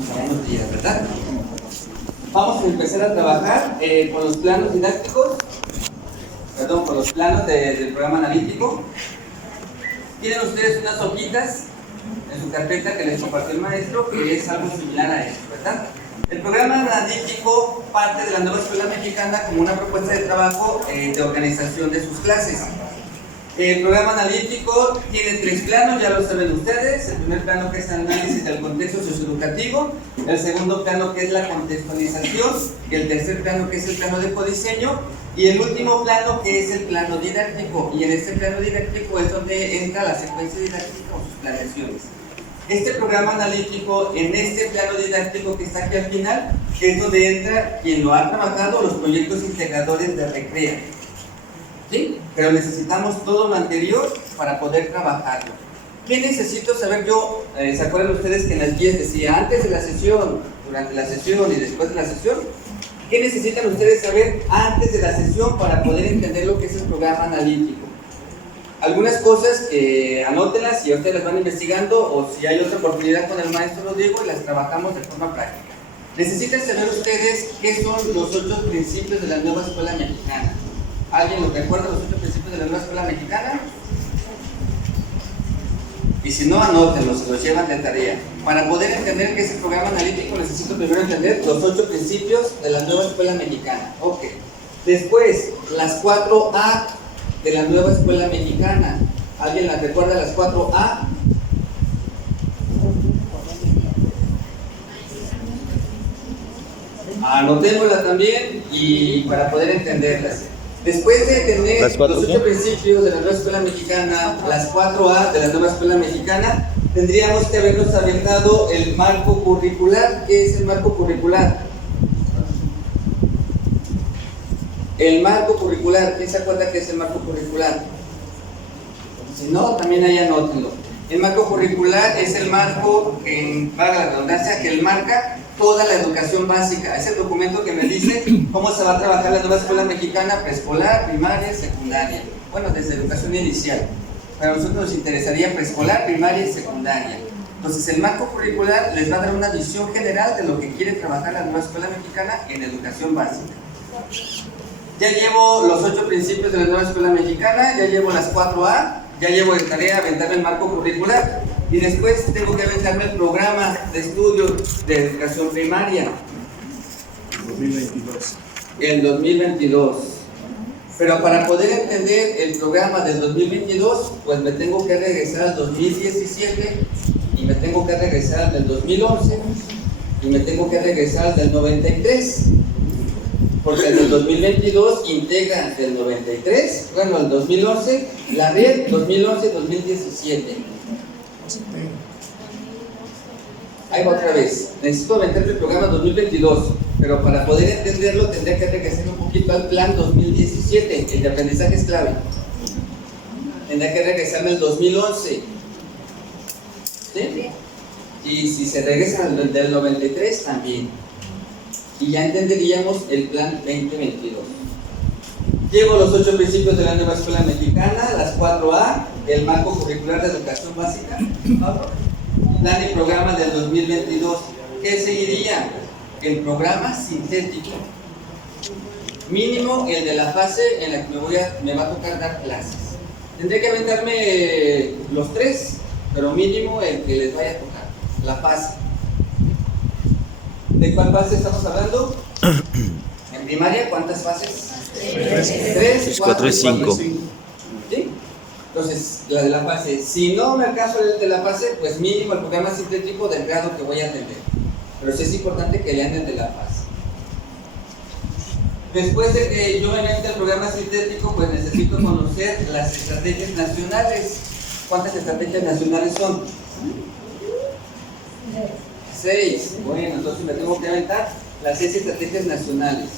estamos a unos días, ¿verdad? Vamos a empezar a trabajar con los planos didácticos, con los planos del programa analítico. Tienen ustedes unas hojitas en su carpeta que les compartió el maestro, que es algo similar a esto, ¿verdad? El programa analítico parte de la nueva escuela mexicana como una propuesta de trabajo de organización de sus clases. El programa analítico tiene 3 planos, ya lo saben ustedes. El primer plano, que es análisis del contexto socioeducativo; el segundo plano, que es la contextualización; y el tercer plano, que es el plano de codiseño; y el último plano, que es el plano didáctico. Y en este plano didáctico es donde entra la secuencia didáctica o sus planeaciones. Este programa analítico, en este plano didáctico que está aquí al final, es donde entra quien lo ha trabajado, los proyectos integradores de Recrea. ¿Sí? Pero necesitamos todo lo anterior para poder trabajarlo. ¿Qué necesito saber yo? ¿Se acuerdan ustedes que en las guías decía antes de la sesión, durante la sesión y después de la sesión? ¿Qué necesitan ustedes saber antes de la sesión para poder entender lo que es el programa analítico? Algunas cosas que anótenlas y ustedes las van investigando, o si hay otra oportunidad con el maestro Rodrigo, las trabajamos de forma práctica. Necesitan saber ustedes qué son los 8 principios de la nueva escuela mexicana. ¿Alguien lo recuerda, los 8 principios de la nueva escuela mexicana? Y si no, anótenlos, se los llevan de tarea. Para poder entender qué es el programa analítico, necesito primero entender los 8 principios de la nueva escuela mexicana. Ok. Después, las 4A de la nueva escuela mexicana. ¿Alguien las recuerda, las 4A? Anotémoslas también y para poder entenderlas. Después de tener los 8 principios de la nueva escuela mexicana, las 4A de la nueva escuela mexicana, tendríamos que habernos aventado el marco curricular. ¿Qué es el marco curricular? El marco curricular, ¿quién se acuerda qué es el marco curricular? Si no, también ahí anótenlo. El marco curricular es el marco, valga la redundancia, que marca toda la educación básica. Es el documento que me dice cómo se va a trabajar la nueva escuela mexicana: preescolar, primaria, secundaria. Bueno, desde educación inicial. Para nosotros nos interesaría preescolar, primaria y secundaria. Entonces, el marco curricular les va a dar una visión general de lo que quiere trabajar la nueva escuela mexicana en educación básica. Ya llevo los 8 principios de la nueva escuela mexicana, ya llevo las 4A, ya llevo de tarea aventarme el marco curricular, y después tengo que aventarme el programa de estudio de educación primaria. 2022. El 2022. Pero para poder entender el programa del 2022, pues me tengo que regresar al 2017, y me tengo que regresar al del 2011, y me tengo que regresar al del 93. Porque el del 2022 integra del 93, bueno, el 2011, la red 2011-2017. Ahí va otra vez. Necesito aventar el programa 2022, pero para poder entenderlo tendría que regresar un poquito al plan 2017, el de aprendizaje clave. Tendría que regresarme al 2011. ¿Sí? Y si se regresa al del 93 también. Y ya entenderíamos el plan 2022. Llevo los 8 principios de la nueva escuela mexicana, las 4A, el marco curricular de educación básica, plan y programa del 2022. ¿Qué seguiría? El programa sintético. Mínimo el de la fase en la que me va a tocar dar clases. Tendré que aventarme los 3, pero mínimo el que les vaya a tocar, la fase. ¿De cuál fase estamos hablando? En primaria, ¿cuántas fases? 3, 4 y 5. ¿Sí? Entonces, la de la fase. Si no me alcanzo el de la fase, pues mínimo el programa sintético del grado que voy a atender. Pero sí es importante que lean el de la fase. Después de que yo me meta el programa sintético, pues necesito conocer las estrategias nacionales. ¿Cuántas estrategias nacionales son? 6. Bueno, entonces me tengo que aventar las 6 estrategias nacionales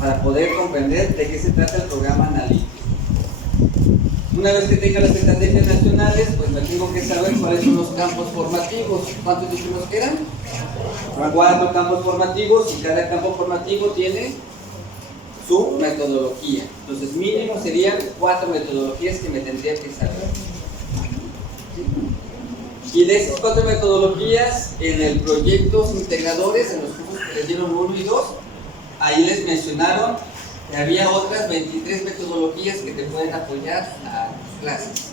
para poder comprender de qué se trata el programa analítico. Una vez que tenga las estrategias nacionales, pues me tengo que saber cuáles son los campos formativos. ¿Cuántos dijimos que eran? 4 campos formativos, y cada campo formativo tiene su metodología. Entonces, mínimo serían 4 metodologías que me tendría que saber. ¿Sí? Y de esas 4 metodologías, en el proyectos integradores, en los cursos que les dieron 1 y 2, ahí les mencionaron que había otras 23 metodologías que te pueden apoyar a tus clases.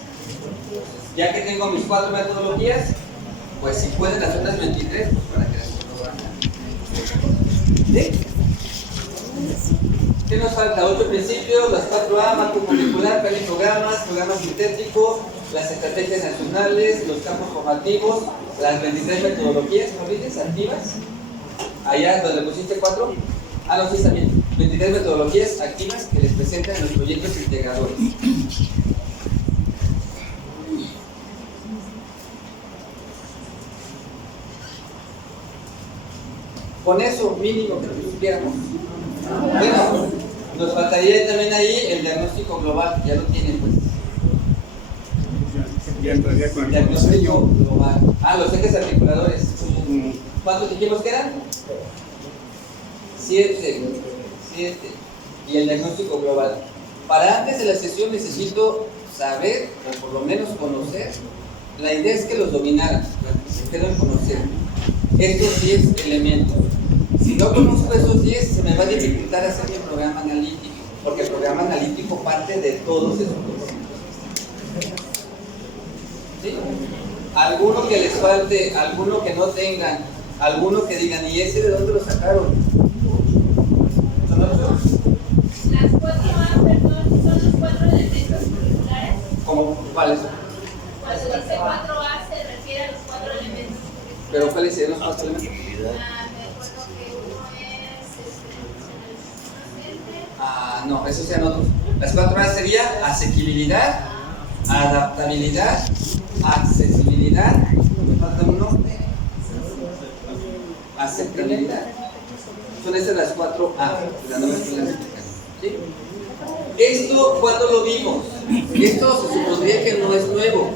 Ya que tengo mis 4 metodologías, pues si pueden las otras 23, pues para que las puedan. ¿Sí? ¿Qué nos falta? 8 principios, las 4A, marco curricular, programas sintéticos, las estrategias nacionales, los campos formativos, las 23 metodologías, ¿no olvides? Activas. Allá donde pusiste 4. No, sí, también. 23 metodologías activas que les presentan en los proyectos integradores. Con eso, mínimo que lo supiéramos. Bueno, nos faltaría también ahí el diagnóstico global, ya lo tienen pues. Ya entraría con el diagnóstico global. Los ejes articuladores. ¿Cuántos dijimos que eran? 7. Y el diagnóstico global. Para antes de la sesión necesito saber, o por lo menos conocer, la idea es que los dominaran, que se queden conocer estos 10 elementos. Si no conozco esos 10, se me va a dificultar hacer mi programa analítico, porque el programa analítico parte de todos esos conocimientos. ¿Sí? Alguno que les falte, alguno que no tengan, alguno que digan, ¿y ese de dónde lo sacaron? ¿Son 8? Las 4A, perdón, son los 4 elementos curriculares. ¿Cómo? ¿Cuáles? Cuando dice 4A se refiere a los 4 elementos curriculares. ¿Pero cuáles serían los 4 elementos? Me acuerdo que uno es No, esos sean otros. Las 4A sería asequibilidad, adaptabilidad, accesibilidad, me falta uno, aceptabilidad. Son esas las 4A de la nueva escuela mexicana. ¿Sí? Esto, ¿cuándo lo vimos? Esto se supondría que no es nuevo,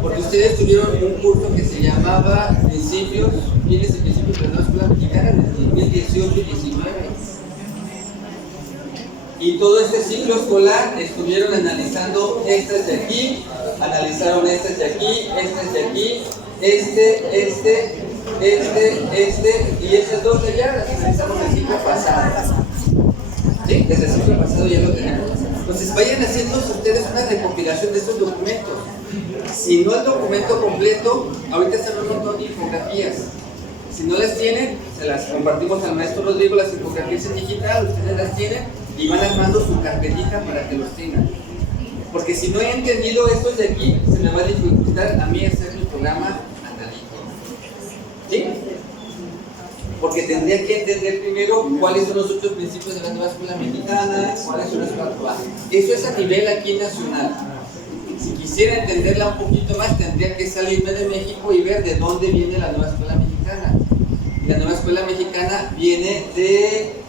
porque ustedes tuvieron un curso que se llamaba Principios, Fines y Principios de la nueva escuela mexicana desde 2018 y 19. Y todo este ciclo escolar estuvieron analizando estas de aquí, analizaron estas de aquí, estas de aquí, y estas dos de allá las analizamos el ciclo pasado. ¿Sí? Desde el ciclo pasado ya lo tenemos. Entonces vayan haciendo ustedes una recopilación de estos documentos. Si no el documento completo, ahorita están un montón de infografías. Si no las tienen, se las compartimos al maestro Rodrigo, las infografías en digital, ustedes las tienen y van armando su carpetita para que los tengan. Porque si no he entendido estos de aquí, se me va a dificultar a mí hacer mi programa analítico. ¿Sí? Porque tendría que entender primero cuáles son los otros principios de la nueva escuela mexicana, cuáles son las 4A. Eso es a nivel aquí nacional. Si quisiera entenderla un poquito más, tendría que salirme de México y ver de dónde viene la nueva escuela mexicana. La nueva escuela mexicana viene de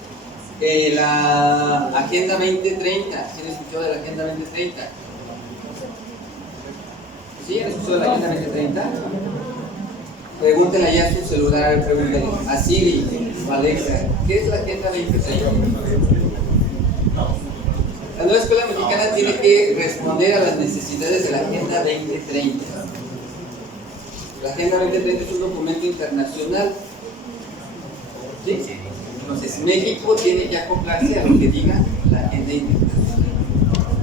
la Agenda 2030. ¿Quién escuchó de la Agenda 2030? ¿Sí? ¿Han escuchado de la Agenda 2030? Pregúntenle allá a su celular, pregúntenle a Siri, a Alexa, ¿qué es la Agenda 2030? La nueva escuela mexicana tiene que responder a las necesidades de la Agenda 2030. La Agenda 2030 es un documento internacional. ¿Sí? Entonces, México tiene que acoplarse a lo que diga la Agenda Internacional.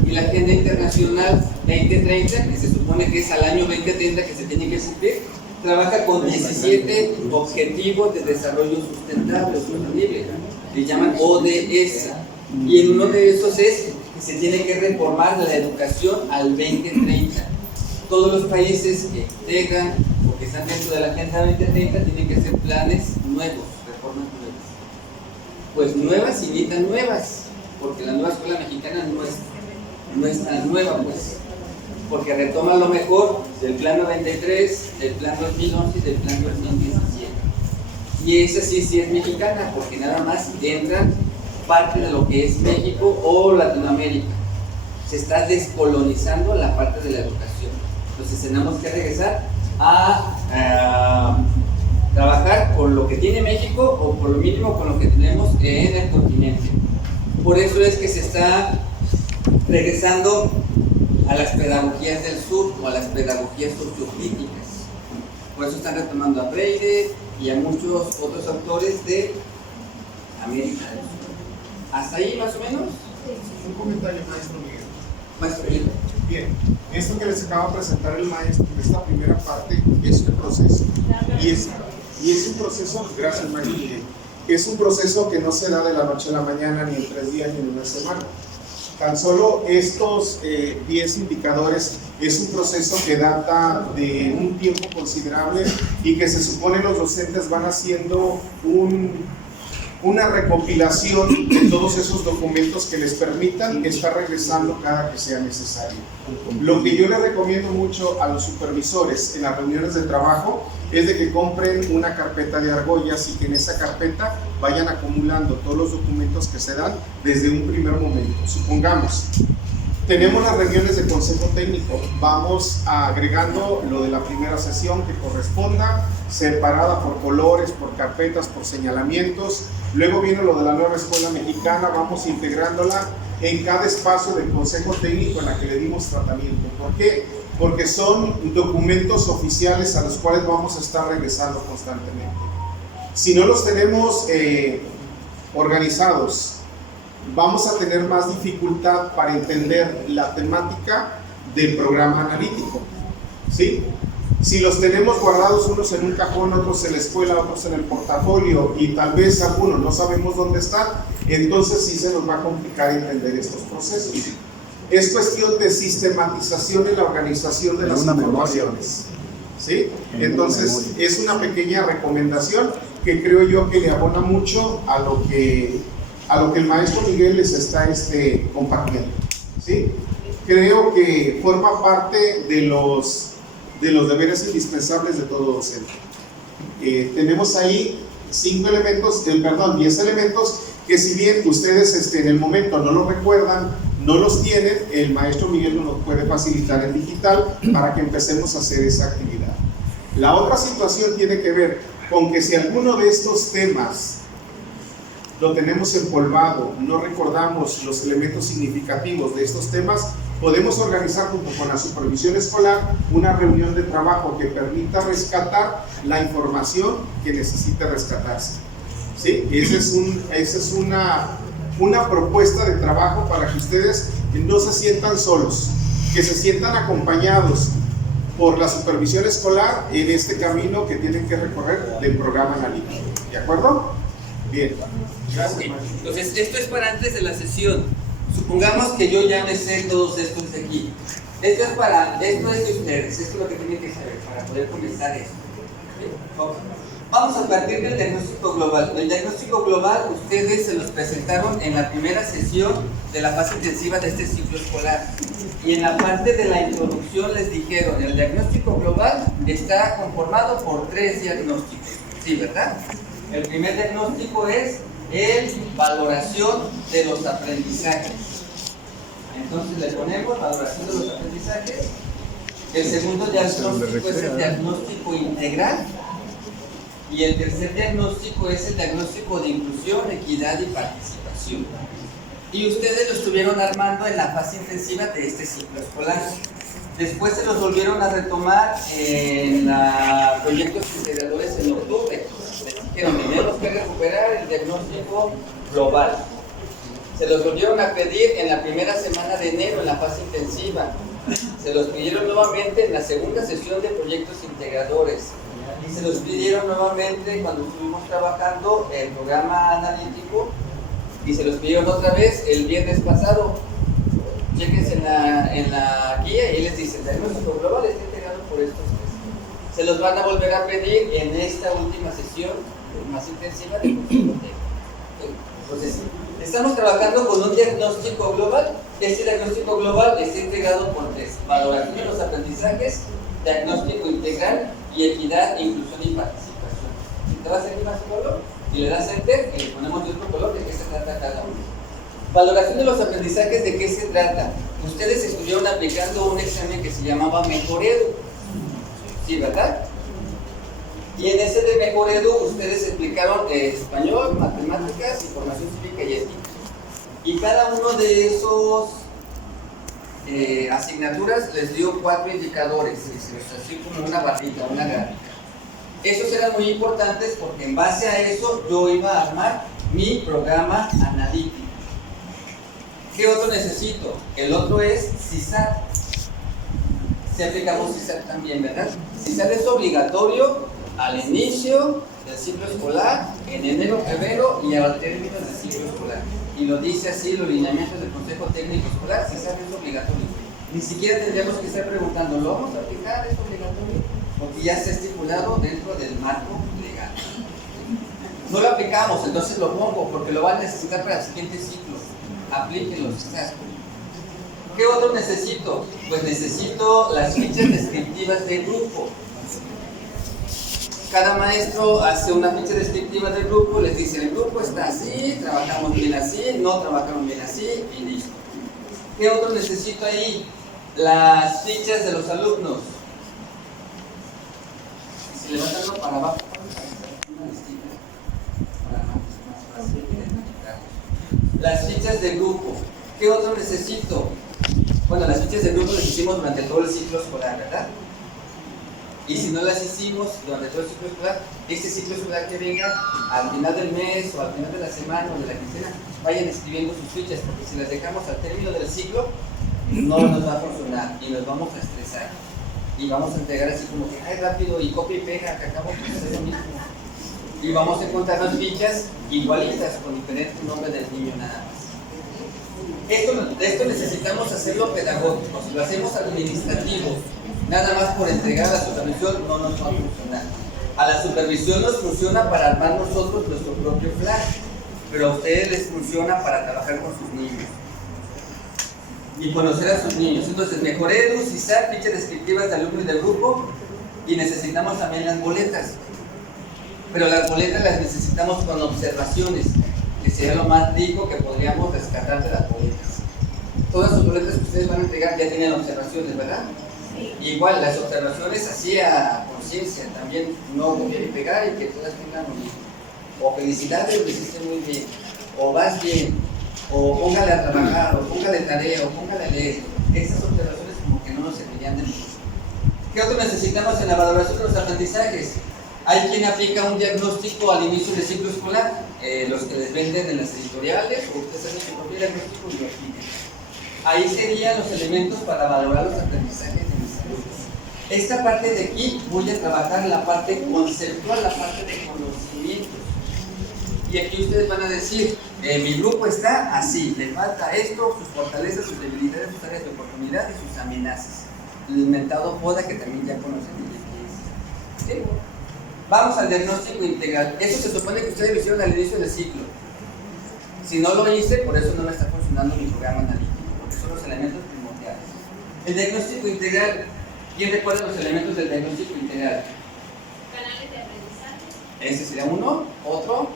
Y la Agenda Internacional 2030, que se supone que es al año 2030 que se tiene que cumplir, trabaja con 17 Objetivos de Desarrollo Sustentable, sostenible, que llaman ODS. Y en uno de esos es que se tiene que reformar la educación al 2030. Todos los países que integran o que están dentro de la Agenda 2030 tienen que hacer planes nuevos, reformas nuevas. Pues nuevas imitan nuevas, porque la nueva escuela mexicana no es tan nueva, pues, porque retoma lo mejor del plan 93, del plan 2011 y del plan 2017. Y esa sí es mexicana, porque nada más entran parte de lo que es México o Latinoamérica. Se está descolonizando la parte de la educación. Entonces tenemos que regresar a trabajar con lo que tiene México o por lo mínimo con lo que tenemos en el continente. Por eso es que se está regresando a las pedagogías del sur o a las pedagogías sociocríticas. Por eso están retomando a Freire y a muchos otros autores de América del Sur. ¿Hasta ahí más o menos? Un comentario, maestro Miguel. Maestro Miguel. Bien, esto que les acaba de presentar el maestro, esta primera parte, es un proceso. Y es un proceso, gracias maestro Miguel, es un proceso que no se da de la noche a la mañana, ni en 3 días, ni en una semana. Tan solo estos 10 indicadores es un proceso que data de un tiempo considerable y que se supone los docentes van haciendo una recopilación de todos esos documentos que les permitan estar regresando cada que sea necesario. Lo que yo les recomiendo mucho a los supervisores en las reuniones de trabajo es de que compren una carpeta de argollas y que en esa carpeta vayan acumulando todos los documentos que se dan desde un primer momento. Supongamos, tenemos las reuniones de consejo técnico, vamos agregando lo de la primera sesión que corresponda, separada por colores, por carpetas, por señalamientos. Luego viene lo de la nueva escuela mexicana, vamos integrándola en cada espacio del consejo técnico en la que le dimos tratamiento. ¿Por qué? Porque son documentos oficiales a los cuales vamos a estar regresando constantemente. Si no los tenemos organizados, vamos a tener más dificultad para entender la temática del programa analítico, ¿sí? Si los tenemos guardados unos en un cajón, otros en la escuela, otros en el portafolio y tal vez algunos no sabemos dónde están, entonces sí se nos va a complicar entender estos procesos. Es cuestión de sistematización en la organización de las informaciones, ¿sí? Entonces es una pequeña recomendación que creo yo que le abona mucho a lo que el maestro Miguel les está compartiendo, ¿sí? Creo que forma parte de los deberes indispensables de todo docente. Tenemos ahí 10 elementos que si bien ustedes en el momento no los recuerdan, no los tienen, el maestro Miguel nos los puede facilitar en digital para que empecemos a hacer esa actividad. La otra situación tiene que ver con que si alguno de estos temas lo tenemos empolvado, no recordamos los elementos significativos de estos temas, podemos organizar junto con la supervisión escolar una reunión de trabajo que permita rescatar la información que necesita rescatarse, ¿sí? Esa es una propuesta de trabajo para que ustedes no se sientan solos, que se sientan acompañados por la supervisión escolar en este camino que tienen que recorrer del programa analítico. ¿De acuerdo? Bien. Gracias, Okay. Entonces, esto es para antes de la sesión. Supongamos que yo ya me sé todos estos de aquí. Esto es de ustedes, esto es lo que tienen que saber para poder comenzar esto. ¿Okay? Vamos a partir del diagnóstico global. El diagnóstico global ustedes se los presentaron en la primera sesión de la fase intensiva de este ciclo escolar. Y en la parte de la introducción les dijeron, el diagnóstico global está conformado por 3 diagnósticos. ¿Sí, verdad? El primer diagnóstico es valoración de los aprendizajes. Entonces le ponemos valoración de los aprendizajes. El segundo diagnóstico es el diagnóstico integral. Y el tercer diagnóstico es el diagnóstico de inclusión, equidad y participación. Y ustedes lo estuvieron armando en la fase intensiva de este ciclo escolar. Después se los volvieron a retomar en los proyectos integradores en octubre. Dijeron, tenemos que recuperar el diagnóstico global. Se los volvieron a pedir en la primera semana de enero en la fase intensiva. Se los pidieron nuevamente en la segunda sesión de proyectos integradores. Y se los pidieron nuevamente cuando estuvimos trabajando el programa analítico. Y se los pidieron otra vez el viernes pasado. Chequense en la guía y ahí les dice, el diagnóstico global está integrado por estos tres. Se los van a volver a pedir en esta última sesión más intensiva de consejo técnico. Entonces, estamos trabajando con un diagnóstico global. Este diagnóstico global está integrado por 3: valoración de los aprendizajes, diagnóstico integral y equidad, inclusión y participación. Si te vas a ir más color y le das enter y le ponemos de otro color, ¿de qué se trata cada uno? Valoración de los aprendizajes, ¿de qué se trata? Ustedes estuvieron aplicando un examen que se llamaba Mejoredu. ¿Sí, verdad? Y en ese de Mejoredu ustedes explicaron español, matemáticas, información cívica y ética. Y cada uno de esos asignaturas les dio 4 indicadores, así como una barrita, una gráfica. Esos eran muy importantes porque en base a eso yo iba a armar mi programa analítico. ¿Qué otro necesito? El otro es CISAT. Si aplicamos CISAT también, ¿verdad? CISAT es obligatorio al inicio del ciclo escolar, en enero, febrero y al término del ciclo escolar. Y lo dice así los lineamientos del Consejo Técnico Escolar, CISAT es obligatorio. Ni siquiera tendríamos que estar preguntando, ¿lo vamos a aplicar? ¿Es obligatorio? Porque ya está estipulado dentro del marco legal. No lo aplicamos, entonces lo pongo porque lo van a necesitar para el siguiente ciclo. Aplíquenlo, quizás. ¿Qué otro necesito? Pues necesito las fichas descriptivas del grupo. Cada maestro hace una ficha descriptiva del grupo, les dice, el grupo está así, trabajamos bien así, no trabajamos bien así, y listo. ¿Qué otro necesito ahí? Las fichas de los alumnos. Si levantarlo para abajo, las fichas de grupo. ¿Qué otro necesito? Bueno, las fichas de grupo las hicimos durante todo el ciclo escolar, ¿verdad? Y si no las hicimos durante todo el ciclo escolar, este ciclo escolar que venga al final del mes o al final de la semana o de la quincena, vayan escribiendo sus fichas, porque si las dejamos al término del ciclo, no nos va a funcionar y nos vamos a estresar. Y vamos a entregar así como que, ay, rápido, y copia y pega, que acabo de hacer lo mismo. Y vamos a encontrar las fichas igualitas, con diferente nombre del niño nada más. Esto necesitamos hacerlo pedagógico. Si lo hacemos administrativo, nada más por entregar a la supervisión, no nos va a funcionar. A la supervisión nos funciona para armar nosotros nuestro propio plan, pero a ustedes les funciona para trabajar con sus niños y conocer a sus niños. Entonces, mejor Edu, CISAT, fichas descriptivas de alumno y del grupo, y necesitamos también las boletas. Pero las boletas las necesitamos con observaciones, que sería lo más rico que podríamos rescatar de las boletas. Todas sus boletas que ustedes van a entregar ya tienen observaciones, ¿verdad? Sí. Igual, las observaciones así a conciencia, también no copiar y pegar y que todas tengan lo mismo. O felicidades, lo hiciste muy bien, o vas bien, o póngale a trabajar, o póngale tarea, o póngale a leer. Esas observaciones como que no nos servirían de mucho. ¿Qué otro necesitamos en la valoración de los aprendizajes? Hay quien aplica un diagnóstico al inicio del ciclo escolar, los que les venden en las editoriales, o ustedes hacen su propio diagnóstico y lo aplican. Ahí serían los elementos para valorar los aprendizajes de mis alumnos. Esta parte de aquí voy a trabajar la parte conceptual, la parte de conocimientos. Y aquí ustedes van a decir, mi grupo está así, le falta esto, sus fortalezas, sus debilidades, sus áreas de oportunidad y sus amenazas. El inventado PODA que también ya conocen. ¿Sí? Vamos al diagnóstico integral. Eso se supone que ustedes lo hicieron al inicio del ciclo. Si no lo hice, por eso no me está funcionando mi programa analítico, porque son los elementos primordiales. El diagnóstico integral, ¿quién recuerda los elementos del diagnóstico integral? Canales de aprendizaje. Ese sería uno. ¿Otro?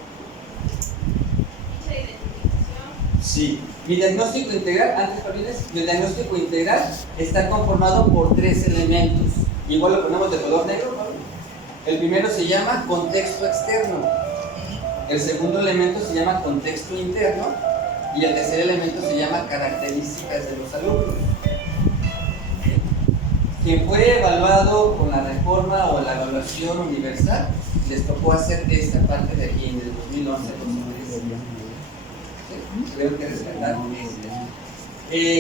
Ficha de identificación. Sí. Mi diagnóstico integral, antes Paulines, mi diagnóstico integral está conformado por 3 elementos. Igual lo ponemos de color negro, Pablo. El primero se llama contexto externo, el segundo elemento se llama contexto interno y el tercer elemento se llama características de los alumnos. Quien fue evaluado con la reforma o la evaluación universal, les tocó hacer esta parte de aquí en el 2011. Creo que rescatar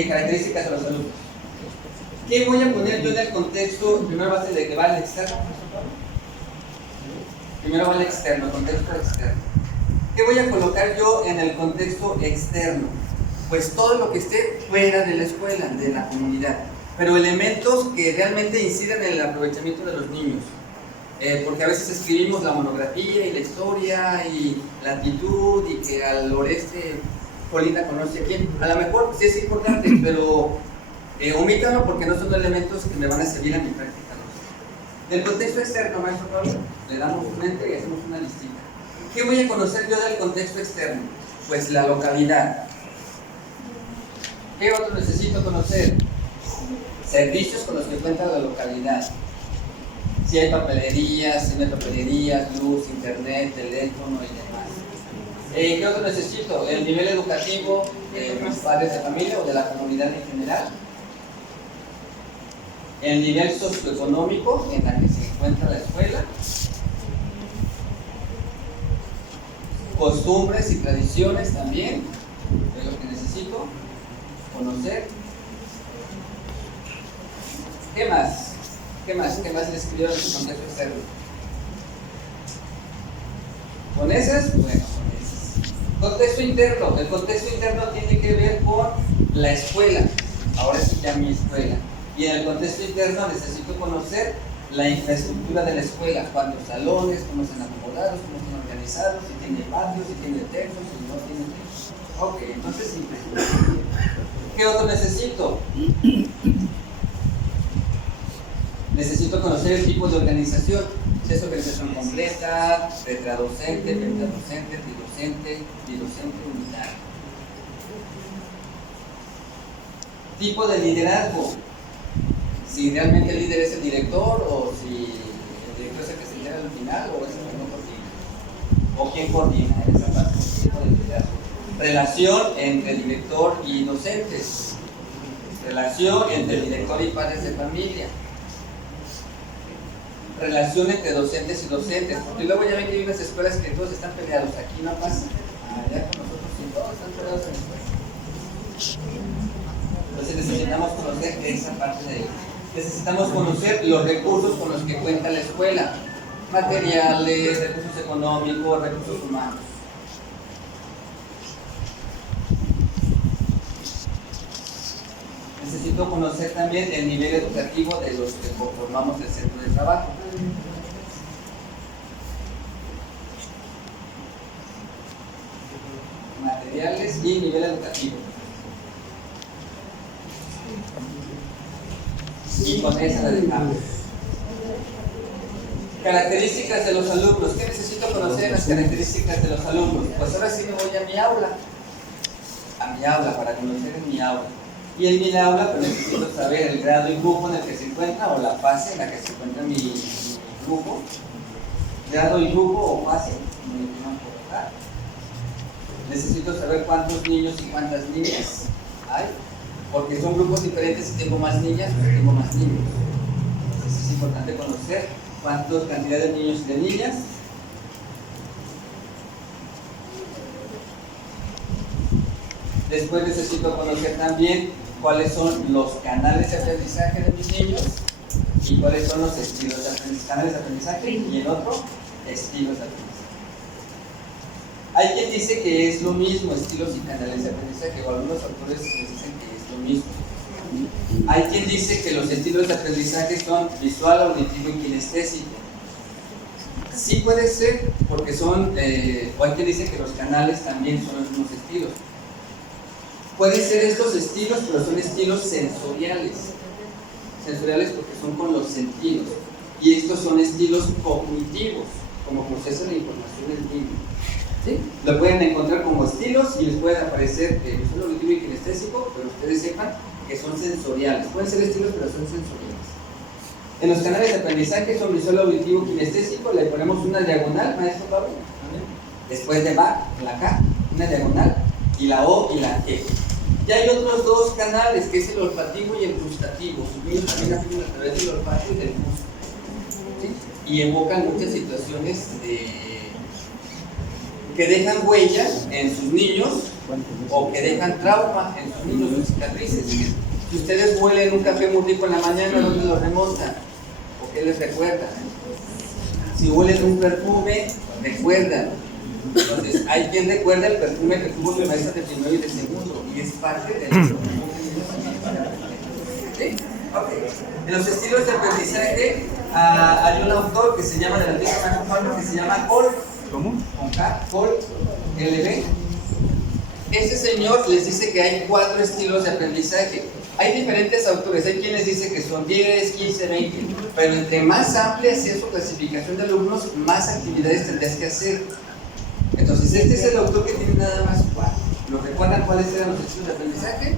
características de los alumnos. ¿Qué voy a poner yo en el contexto? Primero va a ser de que va al externo. Primero va al externo, contexto externo. ¿Qué voy a colocar yo en el contexto externo? Pues todo lo que esté fuera de la escuela, de la comunidad, pero elementos que realmente incidan en el aprovechamiento de los niños. Porque a veces escribimos la monografía y la historia y la actitud y que al noreste Polina conoce a quién. A lo mejor sí es importante, pero omítalo porque no son elementos que me van a servir a mi práctica. Del contexto externo, maestro Pablo, le damos un ente y hacemos una listita. ¿Qué voy a conocer yo del contexto externo? Pues la localidad. ¿Qué otro necesito conocer? Servicios con los que cuenta la localidad. Si hay papelerías, si no hay papelerías, luz, internet, teléfono y demás. ¿Qué otro necesito? El nivel educativo de los padres de familia o de la comunidad en general. El nivel socioeconómico en la que se encuentra la escuela. costumbres y tradiciones también, es lo que necesito conocer. ¿Qué más? ¿Qué más le escribió en su contexto externo? ¿Con esas? Bueno, con esas. Contexto interno. El contexto interno tiene que ver con la escuela. Ahora sí ya mi escuela. Y en el contexto interno necesito conocer la infraestructura de la escuela. ¿Cuántos salones? ¿Cómo están acomodados? ¿Cómo están organizados? ¿Si tiene patio? ¿Si tiene techos? ¿Si no tiene techos? Ok, entonces infraestructura. ¿Qué otro necesito? Necesito conocer el tipo de organización. Si es organización completa, tetradocente, pentadocente, tridocente, bidocente, unitario. Tipo de liderazgo. Si realmente el líder es el director, o si el director es el que se llega al final, o es el que no coordina. O quién coordina, esa parte del tipo de liderazgo. Relación entre director y docentes. Relación entre director y padres de familia. Relación entre docentes y docentes, porque luego ya ven que hay unas escuelas que todos están peleados, aquí no pasa, allá con nosotros sí, todos están peleados en la escuela. Entonces necesitamos conocer esa parte de ahí. Necesitamos conocer los recursos con los que cuenta la escuela, materiales, recursos económicos, recursos humanos. Necesito conocer también el nivel educativo de los que conformamos el centro de trabajo. Materiales y nivel educativo. Y con esa la dejamos. Características de los alumnos. ¿Qué necesito conocer las características de los alumnos? Pues ahora sí me voy a mi aula. A mi aula, para conocer en mi aula. Y en mi aula pues necesito saber el grado y grupo en el que se encuentra, o la fase en la que se encuentra mi grupo. Grado y grupo o fase, como le llaman por acá. Necesito saber cuántos niños y cuántas niñas hay, porque son grupos diferentes. Si tengo más niñas, pues tengo más niños. Entonces es importante conocer cuántas cantidades de niños y de niñas. Después necesito conocer también cuáles son los canales de aprendizaje de mis niños y cuáles son los estilos de aprendizaje, canales de aprendizaje, y el otro, estilos de aprendizaje. Hay quien dice que es lo mismo, estilos y canales de aprendizaje, o algunos autores les dicen que es lo mismo. Hay quien dice que los estilos de aprendizaje son visual, auditivo y kinestésico. Sí puede ser, porque son, o hay quien dice que los canales también son los mismos estilos. Pueden ser estos estilos, pero son estilos sensoriales. Sensoriales porque son con los sentidos. Y estos son estilos cognitivos, como proceso de información del niño. ¿Sí? Lo pueden encontrar como estilos y les pueden aparecer visual, auditivo y kinestésico, pero ustedes sepan que son sensoriales. Pueden ser estilos, pero son sensoriales. En los canales de aprendizaje son visual, auditivo, kinestésico. Le ponemos una diagonal, maestro Pablo. Después de va, la K, una diagonal, y la O y la E. Y hay otros dos canales, que es el olfativo y el gustativo. Sus niños también aprenden a través del olfato y del gusto. ¿Sí? Y evocan muchas situaciones que dejan huella en sus niños, o que dejan trauma en sus niños, sus cicatrices. Si ustedes huelen un café muy rico en la mañana, ¿dónde lo remontan? ¿O qué les recuerda? Si huelen un perfume, recuerdan. Entonces, hay quien recuerda el perfume que tuvo su maestra de primero y de segundo, y es parte del perfume. ¿Sí? Okay. En los estilos de aprendizaje hay un autor que se llama, de la antigua maestro Pablo, que se llama Cole. ¿Cómo? Con K, Cole, LB. Este señor les dice que hay 4 estilos de aprendizaje. Hay diferentes autores, hay quienes dicen que son 10, 15, 20, pero entre más amplia sea su clasificación de alumnos, más actividades tendrás que hacer. Entonces, este es el autor que tiene nada más 4. ¿Lo recuerdan cuáles eran los estilos de aprendizaje?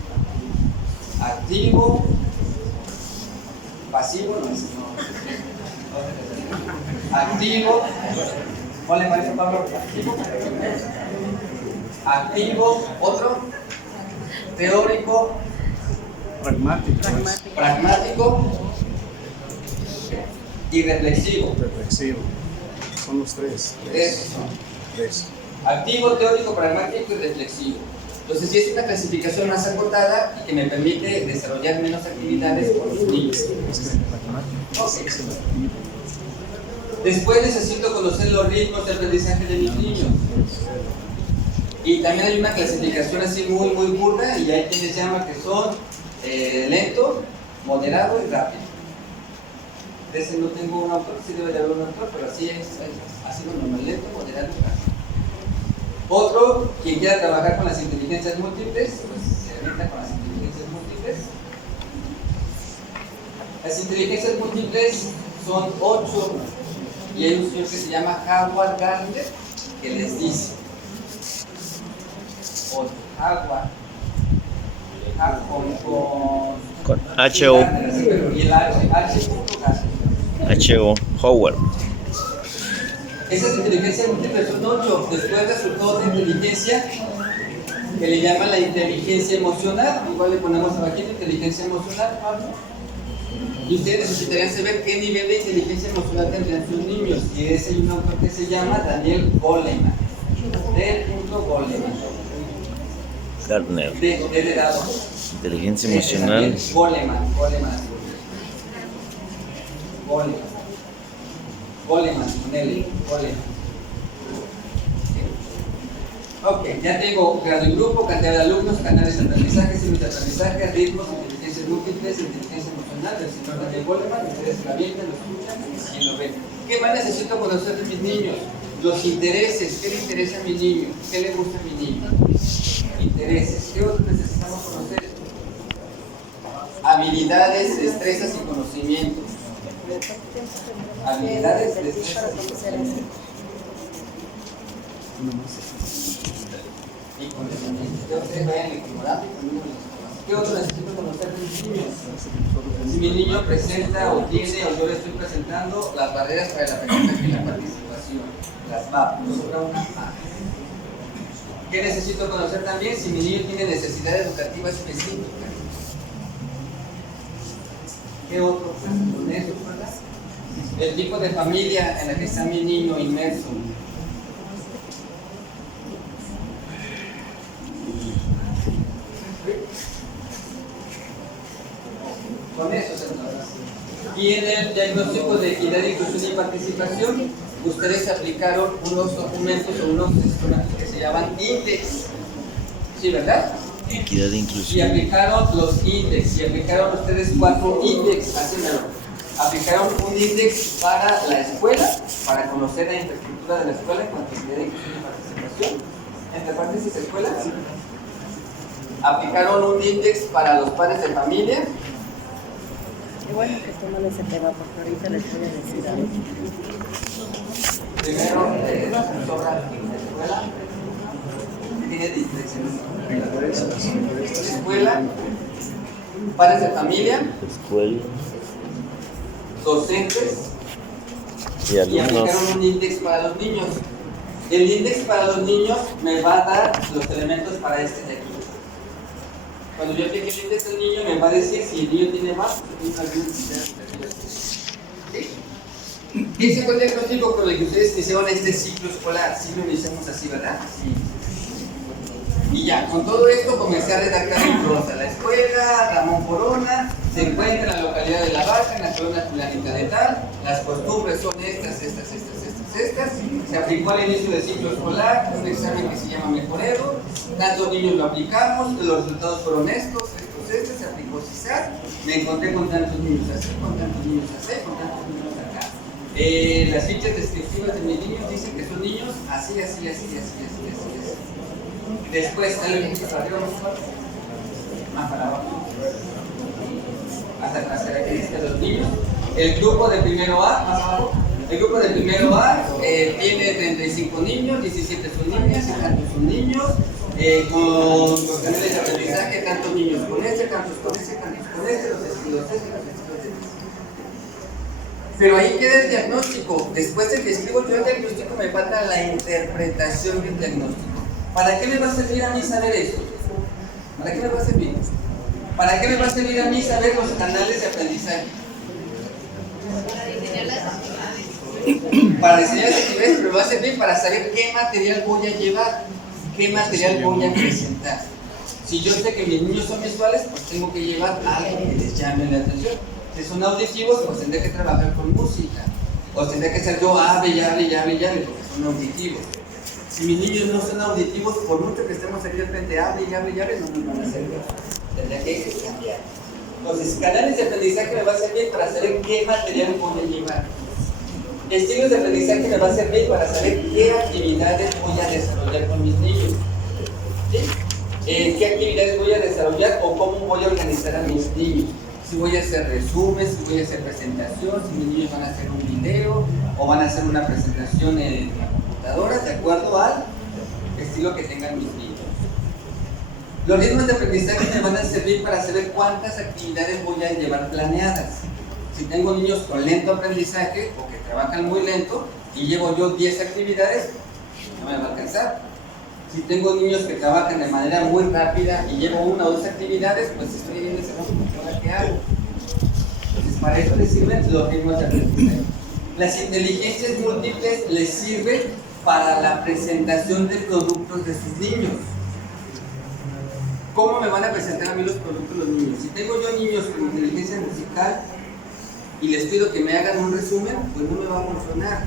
Activo, pasivo, activo, ¿cuál maestro Pablo? Activo, otro, teórico, pragmático y reflexivo. Reflexivo. Son los 3. 3 son. 3. Activo, teórico, pragmático y reflexivo. Entonces, sí es una clasificación más acotada y que me permite desarrollar menos actividades con los niños. Okay. Después necesito conocer los ritmos de aprendizaje de mis niños. Y también hay una clasificación así muy burda, y hay quienes llaman que son lento, moderado y rápido. De ese no tengo un autor, sí debe de haber un autor, pero así es así lo normal, lento, moderado y rápido. Otro, quien quiera trabajar con las inteligencias múltiples, pues se alimenta con las inteligencias múltiples. Las inteligencias múltiples son 8, y hay un señor que se llama Howard Gardner que les dice 8, Howard con H-O. y el H. H-O, Howard. Esas inteligencias múltiples son 8. Después resultó otra inteligencia que le llaman la inteligencia emocional. Igual le ponemos abajito inteligencia emocional, Pablo. Y ustedes necesitarían saber qué nivel de inteligencia emocional tendrían sus niños. Y ese hay un autor que se llama Daniel Goleman. Goleman. Gardner. De dado. Inteligencia emocional. Goleman. Goleman, con L. Goleman. Ok, ya tengo grado y grupo, cantidad de alumnos, canales de aprendizaje, signos de aprendizaje, ritmos, inteligencias múltiples, inteligencia emocional, del señor Daniel Goleman. Ustedes la avientan, lo escuchan y lo ven. ¿Qué más necesito conocer de mis niños? Los intereses, ¿qué le interesa a mi niño? ¿Qué le gusta a mi niño? Intereses, ¿qué otros necesitamos conocer? Habilidades, destrezas y conocimientos. Habilidades, destrezas y conocimientos. Y conocimientos. Que ustedes vayan acomodando y conmigo los demás. ¿Qué otro necesito conocer de mis niños? Si mi niño presenta o tiene o yo le estoy presentando las barreras para el aprendizaje y la participación, las MAP, nos sobra una MAP. ¿Qué necesito conocer también? Si mi niño tiene necesidad educativa específica. ¿Qué otro? Con eso, ¿verdad? El tipo de familia en la que está mi niño inmerso. Con eso, entonces. Y en el diagnóstico de equidad, inclusión y participación, ustedes aplicaron unos documentos o unos instrumentos que se llaman índices. ¿Sí, verdad? Equidad e Y inclusión. aplicaron los índices, y aplicaron ustedes 4 índices, así me aplicaron un índice para la escuela, para conocer la infraestructura de la escuela en cuanto a equidad, inclusión y participación, entre paréntesis escuela. Aplicaron un índice para los padres de familia. Qué bueno que tú no les tema porque ahorita les voy a decir algo. Primero, sobra la escuela. Tiene distracciones. Escuela, padres de familia, Escuela docentes, y y alumnos. aplicaron un índice para los niños. El índice para los niños me va a dar los elementos para este de aquí. Cuando yo aplique el índice al niño, me va a decir si el niño tiene más o tiene alguna necesidad. Ese fue el diagnóstico con el que ustedes iniciaron este ciclo escolar. Sí lo iniciamos así, ¿verdad? Sí. Y ya, con todo esto comencé a redactar en prosa. La escuela, Ramón Corona, se encuentra en la localidad de La Barca, en la colonia fulanita de tal. Las costumbres son estas. Se aplicó al inicio del ciclo escolar, un examen que se llama Mejorero. Tantos niños lo aplicamos, los resultados fueron estos, se aplicó CISAR. Me encontré con tantos niños así, con tantos niños así, con tantos niños acá. Las fichas descriptivas de mis niños dicen que son niños así. Después sale un poquito para arriba, más para abajo, hasta las características de los niños. El grupo de primero A, más abajo. El grupo de primero A tiene 35 niños, 17 son niñas y tantos son niños. Con los canales de aprendizaje, tantos niños con este, tantos con este, los estilos de Pero ahí queda el diagnóstico. Después de que escribo yo el diagnóstico, me falta la interpretación del diagnóstico. ¿Para qué me va a servir a mí saber esto? ¿Para qué me va a servir? ¿Para qué me va a servir a mí saber los canales de aprendizaje? Para diseñar las actividades. para diseñar las actividades, pero me va a servir para saber qué material voy a llevar, qué material voy a presentar. Si yo sé que mis niños son visuales, pues tengo que llevar algo que les llame la atención. Si son auditivos, pues tendré que trabajar con música. O tendré que ser yo hable, porque son auditivos. Si mis niños no son auditivos, por mucho que estemos aquí de frente, hable, no nos van a servir. Tendré que cambiar. Entonces, canales de aprendizaje me va a servir para saber qué material voy a llevar. Estilos de aprendizaje me va a servir para saber qué actividades voy a desarrollar con mis niños. ¿Sí? ¿Qué actividades voy a desarrollar o cómo voy a organizar a mis niños? Si voy a hacer resumen, si voy a hacer presentación, si mis niños van a hacer un video o van a hacer una presentación en la computadora, de acuerdo al estilo que tengan mis niños. Los ritmos de aprendizaje me van a servir para saber cuántas actividades voy a llevar planeadas. Si tengo niños con lento aprendizaje o que trabajan muy lento y llevo yo 10 actividades, no me va a alcanzar. Si tengo niños que trabajan de manera muy rápida y llevo 1 o 2 actividades, pues estoy viendo ese momento que hago. Entonces, para eso les sirven los ritmos de aprendizaje. Las inteligencias múltiples les sirven para la presentación de productos de sus niños. ¿Cómo me van a presentar a mí los productos los niños? Si tengo yo niños con inteligencia musical y les pido que me hagan un resumen, pues no me va a funcionar.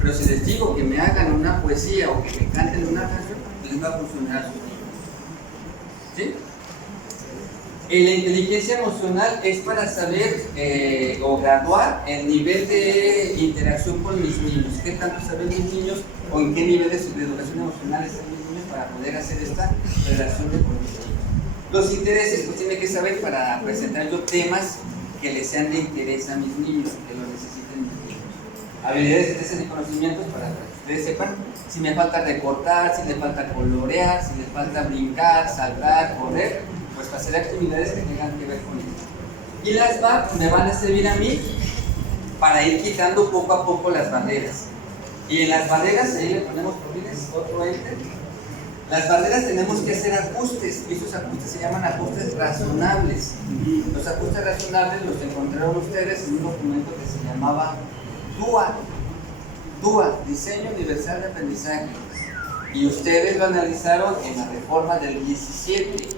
Pero si les digo que me hagan una poesía o que me canten una canción, pues les va a funcionar a sus niños. ¿Sí? La inteligencia emocional es para saber o graduar el nivel de interacción con mis niños. ¿Qué tanto saben mis niños o en qué nivel de educación emocional están mis niños para poder hacer esta relación de con mis niños? Los intereses, pues tiene que saber para presentar yo temas que les sean de interés a mis niños, que lo necesiten mis niños. Habilidades, destrezas y conocimientos para que ustedes sepan si me falta recortar, si me falta colorear, si me falta brincar, saltar, correr, pues para hacer actividades que tengan que ver con eso. Y las BAC me van a servir a mí para ir quitando poco a poco las barreras. Y en las barreras, ahí le ponemos otro enter. Las barreras tenemos que hacer ajustes, y esos ajustes se llaman ajustes razonables. Los ajustes razonables los encontraron ustedes en un documento que se llamaba DUA, Diseño Universal de Aprendizaje. Y ustedes lo analizaron en la reforma del 17,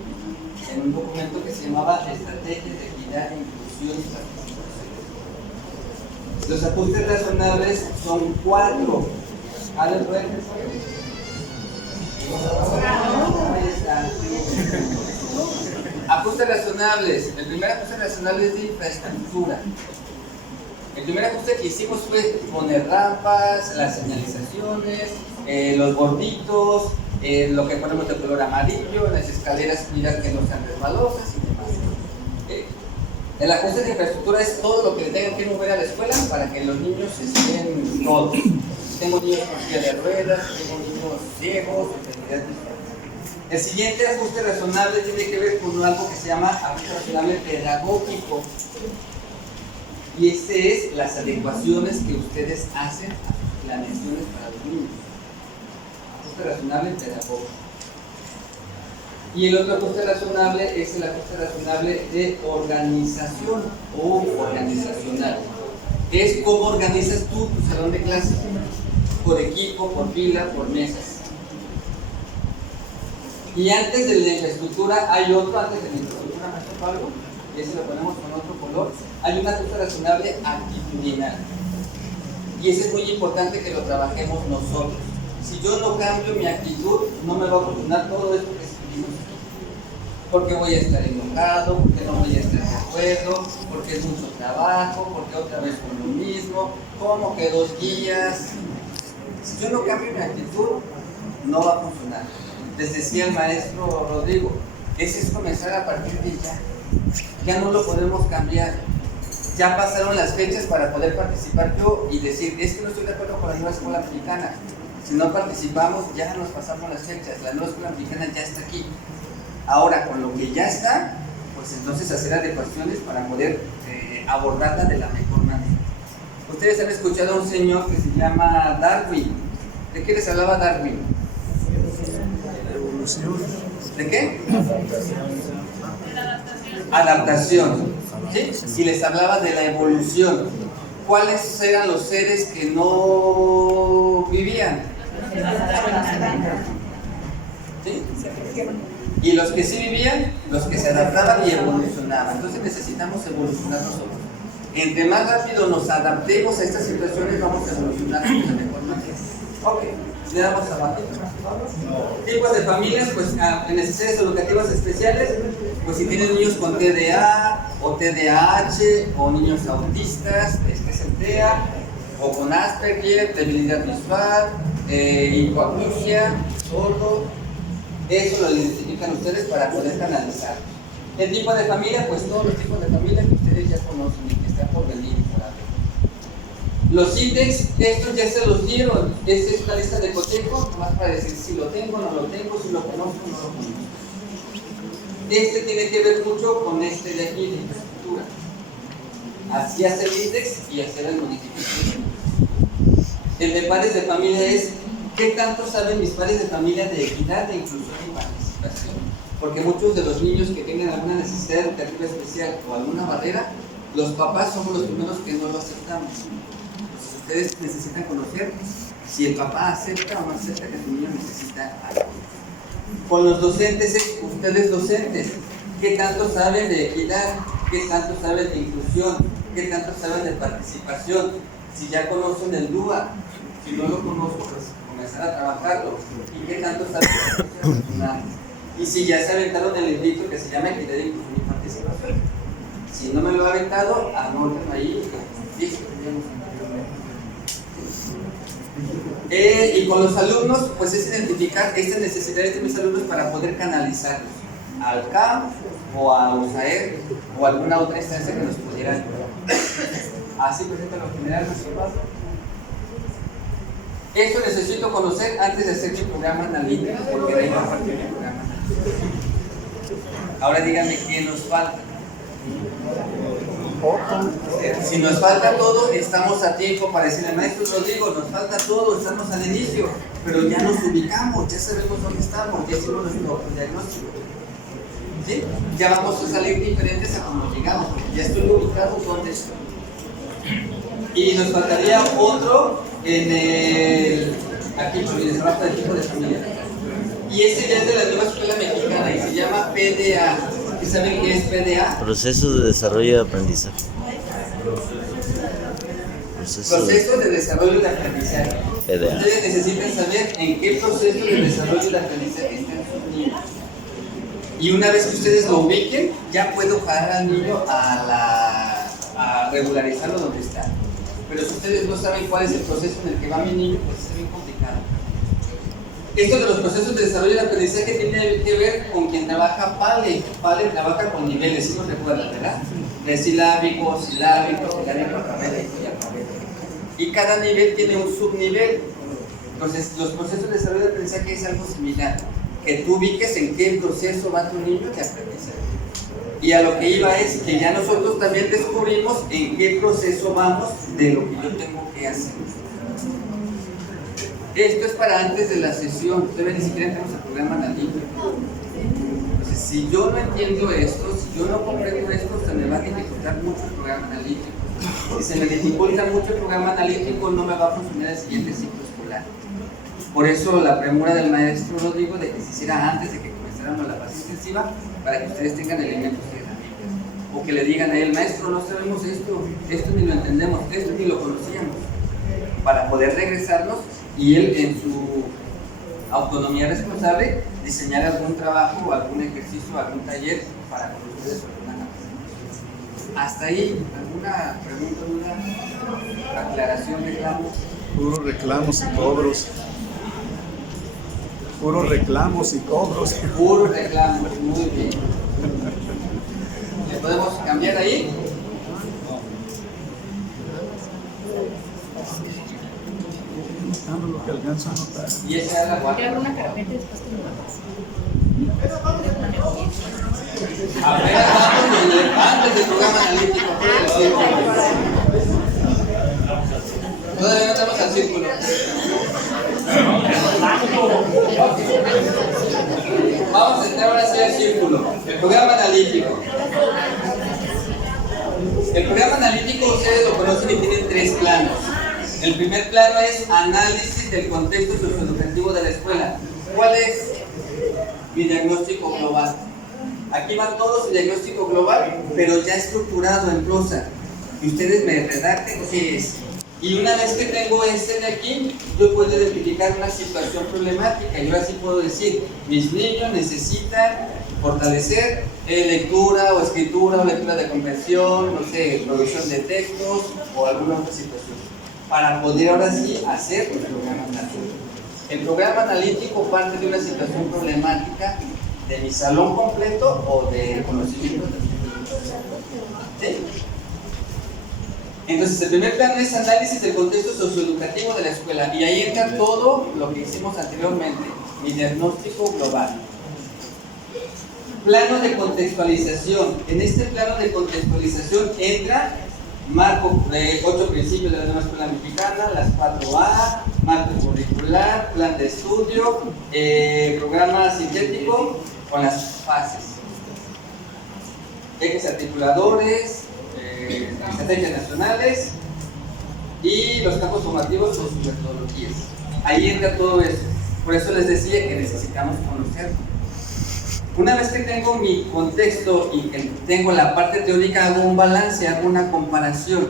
en un documento que se llamaba Estrategias de Equidad, Inclusión y Participación. Los ajustes razonables son 4. ¿Alguien puede decir? Ajustes razonables. El primer ajuste razonable es de infraestructura. El primer ajuste que hicimos fue poner rampas, las señalizaciones, los borditos, lo que ponemos de color amarillo, las escaleras, mirar que no sean resbalosas y demás. El ajuste de infraestructura es todo lo que tengan que mover a la escuela para que los niños estén todos. Tengo niños con silla de ruedas, tengo niños ciegos, enfermedades diferentes. El siguiente ajuste razonable tiene que ver con algo que se llama ajuste razonable pedagógico. Y este es las adecuaciones que ustedes hacen a sus planeaciones para los niños. Ajuste razonable pedagógico. Y el otro ajuste razonable es el ajuste razonable de organización o organizacional. Es cómo organizas tú tu salón de clase, por equipo, por fila, por mesas. Y antes de la infraestructura hay otro, antes de la infraestructura, maestro Pablo, y ese lo ponemos con otro color, hay un ajuste razonable actitudinal. Y ese es muy importante que lo trabajemos nosotros. Si yo no cambio mi actitud, no me va a funcionar todo esto que escribimos aquí. Porque voy a estar enojado, porque no voy a estar de acuerdo, porque es mucho trabajo, porque otra vez con lo mismo, como que 2 días. Si yo no cambio mi actitud, no va a funcionar. Les decía el maestro Rodrigo, ese es comenzar a partir de ya. Ya no lo podemos cambiar. Ya pasaron las fechas para poder participar yo y decir, es que no estoy de acuerdo con la nueva escuela mexicana. Si no participamos, ya nos pasamos las fechas. La nueva escuela mexicana ya está aquí. Ahora, con lo que ya está, pues entonces hacer adecuaciones para poder abordarla de la mejor manera. Ustedes han escuchado a un señor que se llama Darwin. ¿De qué les hablaba Darwin? Evolución. ¿De qué? Adaptación. ¿Sí? Y les hablaba de la evolución. ¿cuáles eran los seres que no vivían? ¿Sí? Y los que sí vivían, los que se adaptaban y evolucionaban. Entonces necesitamos evolucionar nosotros. Entre más rápido nos adaptemos a estas situaciones, vamos a evolucionar de mejor manera. Ok, le damos a Martín. Tipos de familias, pues en necesidades educativas especiales, pues si tienen niños con TDA o TDAH o niños autistas, este es el TEA, o con Asperger, debilidad visual, hipoacusia, sordo, eso lo identifican ustedes para poder canalizar. El tipo de familia, pues todos los tipos de familia que ustedes ya conocen y que están por venir por ahí. Los índices, estos ya se los dieron. Esta es una lista de cotejo, más para decir si lo tengo, no lo tengo, si lo conozco, no lo conozco. Este tiene que ver mucho con este de aquí, de infraestructura. Así hacer el índice y hacer el modificación. El de pares de familia es ¿qué tanto saben mis pares de familia de equidad, de inclusión y participación? Porque muchos de los niños que tengan alguna necesidad educativa especial o alguna barrera, los papás somos los primeros que no lo aceptamos. Entonces, ustedes necesitan conocer si el papá acepta o no acepta que su niño necesita algo. Con los docentes, ustedes docentes, ¿qué tanto saben de equidad? ¿Qué tanto saben de inclusión? ¿Qué tanto saben de participación? Si ya conocen el DUA, si no lo conozco, pues comenzar a trabajarlo. ¿Y qué tanto saben de personal? Y si ya se aventaron el librito que se llama Equidad, Inclusión y Participación. Si no me lo ha aventado, anótenlo ahí. Y con los alumnos, pues es identificar estas necesidades de mis alumnos para poder canalizarlos al CAM o a USAER o a alguna otra instancia que nos pudiera ayudar. Así presenta lo general, esto necesito conocer antes de hacer mi programa analítico, porque de ahí va a partir mi programa analítico. Ahora díganme qué nos falta. Si nos falta todo, estamos a tiempo para decirle, maestro Rodrigo, nos falta todo, estamos al inicio, pero ya nos ubicamos, ya sabemos dónde estamos, ya hicimos nuestro diagnóstico. ¿Sí? Ya vamos a salir diferentes a como llegamos, porque ya estoy ubicado donde estoy. Y nos faltaría otro en el aquí en el trabajo de tipo de familia. Y ese ya es de la nueva escuela mexicana y se llama PDA. ¿Y saben qué es PDA? Proceso de desarrollo de aprendizaje. Proceso de desarrollo de aprendizaje. PDA. Ustedes necesitan saber en qué proceso de desarrollo de aprendizaje están sus niños. Y una vez que ustedes lo ubiquen, ya puedo parar al niño a regularizarlo donde está. Pero si ustedes no saben cuál es el proceso en el que va mi niño, pues es bien complicado. Esto de los procesos de desarrollo de aprendizaje tiene que ver con quien trabaja PALE. PALE trabaja con niveles, ¿sí nos recuerdan, verdad? De silábico, silábico, alfabético y alfabético. Y cada nivel tiene un subnivel. Entonces, los procesos de desarrollo de aprendizaje es algo similar. Que tú ubiques en qué proceso va tu niño de aprendizaje. Y a lo que iba es que ya nosotros también descubrimos en qué proceso vamos de lo que yo tengo que hacer. Esto es para antes de la sesión, ustedes ni siquiera entramos al programa analítico. Entonces, si yo no entiendo esto, si yo no comprendo esto, se me va a dificultar mucho el programa analítico. Si se me dificulta mucho el programa analítico, no me va a funcionar el siguiente ciclo escolar. Por eso la premura del maestro Rodrigo de que se hiciera antes de que comenzáramos la fase intensiva, para que ustedes tengan elementos y herramientas. O que le digan a él, maestro, no sabemos esto ni lo entendemos, esto ni lo conocíamos. Para poder regresarnos y él en su autonomía responsable diseñar algún trabajo, algún ejercicio, algún taller para con ustedes. Hasta ahí, ¿alguna pregunta, duda, aclaración, reclamo? Puros reclamos y cobros. Puros reclamos y cobros. Puros reclamos, muy bien. ¿Le podemos cambiar ahí? Lo que alcanzo a notar. Y esa es la Voy a guarda. dar una carpeta y después te lo mandas. Apenas vamos antes del programa analítico. Todavía no estamos al círculo. Vamos a entrar ahora sí al círculo. El programa analítico. El programa analítico ustedes lo conocen y tienen 3 planos. El primer plano es análisis del contexto socioeducativo de la escuela. ¿Cuál es mi diagnóstico global? Aquí va todo su diagnóstico global, pero ya estructurado en prosa. Y ustedes me redacten qué es. Y una vez que tengo este de aquí, yo puedo identificar una situación problemática. Y ahora sí puedo decir, mis niños necesitan fortalecer lectura o escritura o lectura de comprensión, no sé, producción de textos o alguna otra situación, para poder ahora sí hacer el programa analítico. El programa analítico parte de una situación problemática de mi salón completo o de conocimiento. ¿Sí? Entonces, el primer plano es análisis del contexto socioeducativo de la escuela, y ahí entra todo lo que hicimos anteriormente, mi diagnóstico global. Plano de contextualización. En este plano de contextualización entra marco de 8 principios de la nueva escuela mexicana, las 4A, marco curricular, plan de estudio, programa sintético con las fases, ejes articuladores, estrategias nacionales y los campos formativos con sus metodologías. Ahí entra todo eso. Por eso les decía que necesitamos conocerlo. Una vez que tengo mi contexto y que tengo la parte teórica, hago un balance, hago una comparación.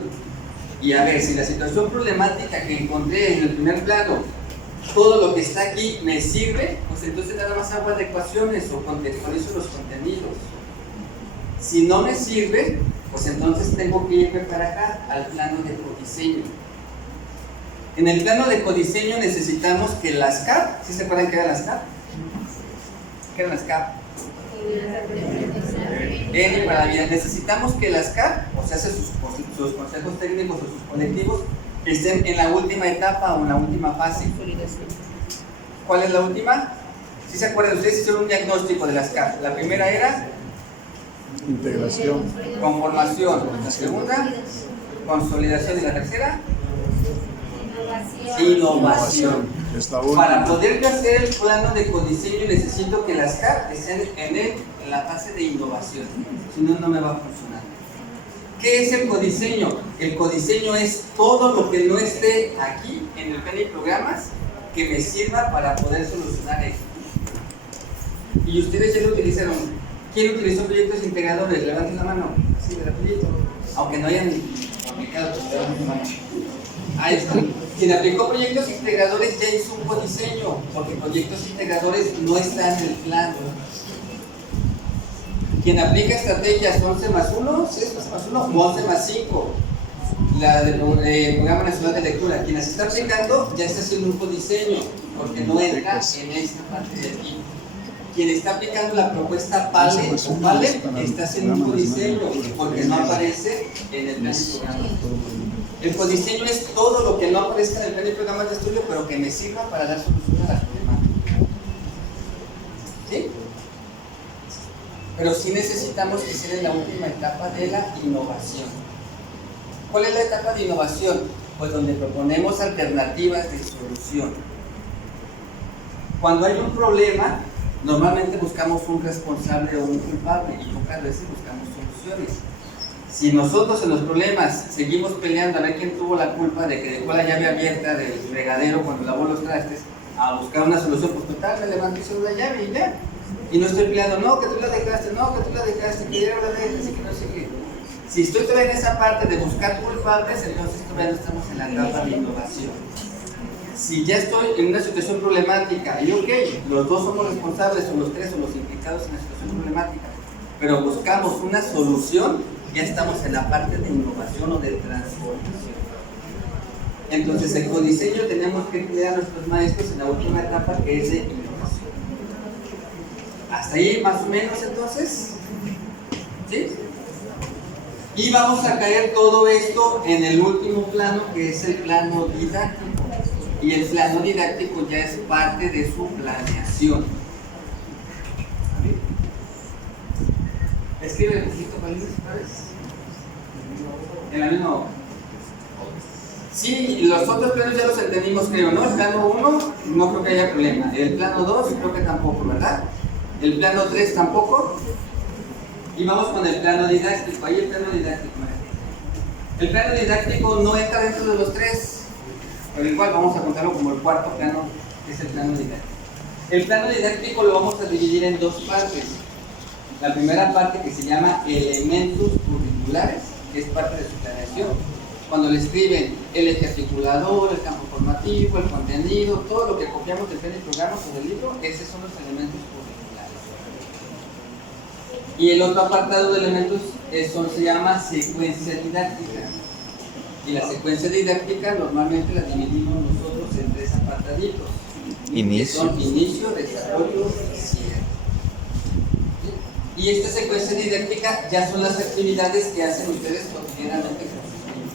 Y a ver, si la situación problemática que encontré en el primer plano, todo lo que está aquí me sirve, pues entonces nada más hago adecuaciones o contextualizo los contenidos. Si no me sirve, pues entonces tengo que irme para acá, al plano de codiseño. En el plano de codiseño necesitamos que las CAP, ¿sí se acuerdan qué eran las CAP? ¿Qué eran las CAP? N para la vida. Necesitamos que las CAP, o sea, sus consejos técnicos o sus colectivos, estén en la última etapa o en la última fase. ¿Cuál es la última? ¿Sí se acuerdan? Ustedes hicieron un diagnóstico de las CAP. La primera era Integración. conformación. La segunda, consolidación. Y la tercera, innovación. Para poder hacer el plano de codiseño necesito que las CAP estén en la fase de innovación, si no, no me va a funcionar. ¿Qué es el codiseño? El codiseño es todo lo que no esté aquí en el plan y programas que me sirva para poder solucionar esto. Y ustedes ya lo utilizaron. ¿Quién utilizó proyectos integradores? Levanten la mano. Sí, rapidito. Aunque no hayan aplicado, pues levanten la mano. Ahí está. Quien aplicó proyectos integradores ya hizo un codiseño, porque proyectos integradores no están en el plano. Quien aplica estrategias 11 más 1, ¿sí? 11 más 1 o 11 más 5, la del Programa Nacional de Lectura, quien las está aplicando ya está haciendo un codiseño, porque no entra en esta parte de aquí. Quien está aplicando la propuesta PALE o PALE está haciendo un codiseño, porque no aparece en el plan de programa. El codiseño es todo lo que no aparezca en el plan de programas de estudio, pero que me sirva para dar solución a la problemática. ¿Sí? Pero sí necesitamos que sea en la última etapa de la innovación. ¿Cuál es la etapa de innovación? Pues donde proponemos alternativas de solución. Cuando hay un problema, normalmente buscamos un responsable o un culpable y pocas veces buscamos soluciones. Si nosotros en los problemas seguimos peleando a ver quién tuvo la culpa de que dejó la llave abierta del fregadero cuando lavó los trastes, a buscar una solución, pues total, me levanto y se la llave y ya. Y no estoy peleando, no, que tú la dejaste, no, que tú la dejaste, que ya la dejaste, que no sé qué. Si estoy todavía en esa parte de buscar culpables, entonces todavía no estamos en la etapa de innovación. Si ya estoy en una situación problemática y ok, los dos somos responsables, o los tres, o los implicados en la situación problemática, pero buscamos una solución, ya estamos en la parte de innovación o de transformación. Entonces, el codiseño tenemos que cuidar a nuestros maestros en la última etapa, que es de innovación. Hasta ahí más o menos, entonces, ¿sí? Y vamos a caer todo esto en el último plano, que es el plano didáctico. Y el plano didáctico ya es parte de su planeación. Escribe un poquito con Luis, ¿sabes? En la misma hoja. Sí, los otros planos ya los entendimos, creo, ¿no? El plano 1 no creo que haya problema. El plano 2 creo que tampoco, ¿verdad? El plano 3 tampoco. Y vamos con el plano didáctico. Ahí el plano didáctico. El plano didáctico no entra dentro de los tres, pero igual vamos a contarlo como el cuarto plano, que es el plano didáctico. El plano didáctico lo vamos a dividir en dos partes. La primera parte, que se llama elementos curriculares, que es parte de su planeación. Cuando le escriben el eje articulador, el campo formativo, el contenido, todo lo que copiamos del plan y programa o del libro, esos son los elementos curriculares. Y el otro apartado de elementos se llama secuencia didáctica. Y la secuencia didáctica normalmente la dividimos nosotros en tres apartaditos. Que son inicio, desarrollo y cierre. Y esta secuencia didáctica ya son las actividades que hacen ustedes cotidianamente con sus niños.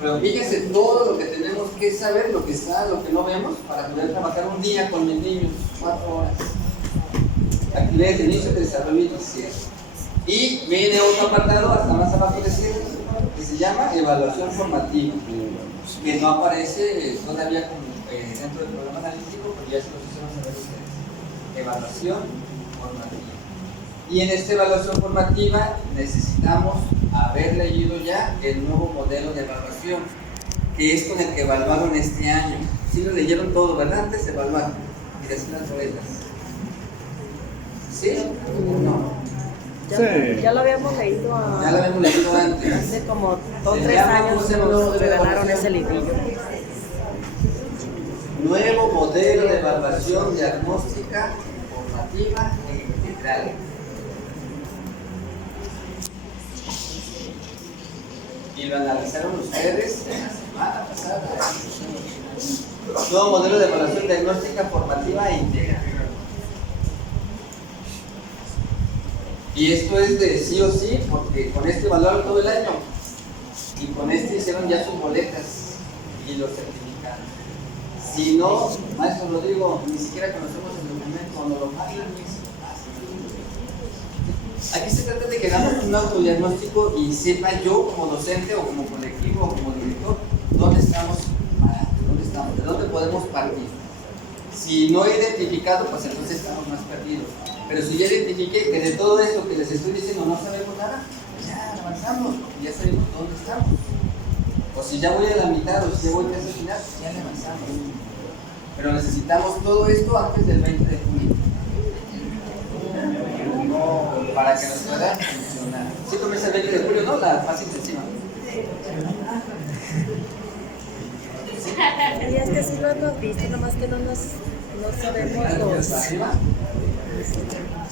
Pero fíjense todo lo que tenemos que saber, lo que está, lo que no vemos, para poder trabajar un día con mis niños, 4 horas. Actividades de inicio, desarrollo y cierre. Y viene otro apartado hasta más abajo de cierre, que se llama evaluación formativa, que no aparece todavía como dentro del programa analítico, pero ya se los hicieron saber ustedes. Evaluación formativa. Y en esta evaluación formativa necesitamos haber leído ya el nuevo modelo de evaluación, que es con el que evaluaron este año. Sí lo leyeron todo, ¿verdad? Antes de evaluar y de hacer las boletas. ¿Sí? No. Ya lo habíamos leído Ya lo habíamos leído antes. hace como 2 o 3 años que nos regalaron ese librillo. Nuevo modelo de evaluación diagnóstica, formativa e integral. Y lo analizaron ustedes la semana pasada. Nuevo modelo de evaluación diagnóstica, formativa e integral. Y esto es de sí o sí, porque con este evaluaron todo el año. Y con este hicieron ya sus boletas y los certificados. Si no, maestro Rodrigo, ni siquiera conocemos el documento, cuando lo pagan, aquí se trata de que hagamos un autodiagnóstico y sepa yo como docente o como colectivo o como director dónde estamos parados, de dónde podemos partir. Si no he identificado, pues entonces estamos más perdidos. Pero si ya identifiqué que de todo esto que les estoy diciendo no sabemos nada, pues ya avanzamos, porque ya sabemos dónde estamos. O si ya voy a la mitad o si ya voy casi al final, pues ya le avanzamos. Pero necesitamos todo esto antes del 20 de junio. Para que nos pueda funcionar. Sí comienza el 20 de julio, ¿no? La fase intensiva. Y es que sí lo hemos visto, nomás que no sabemos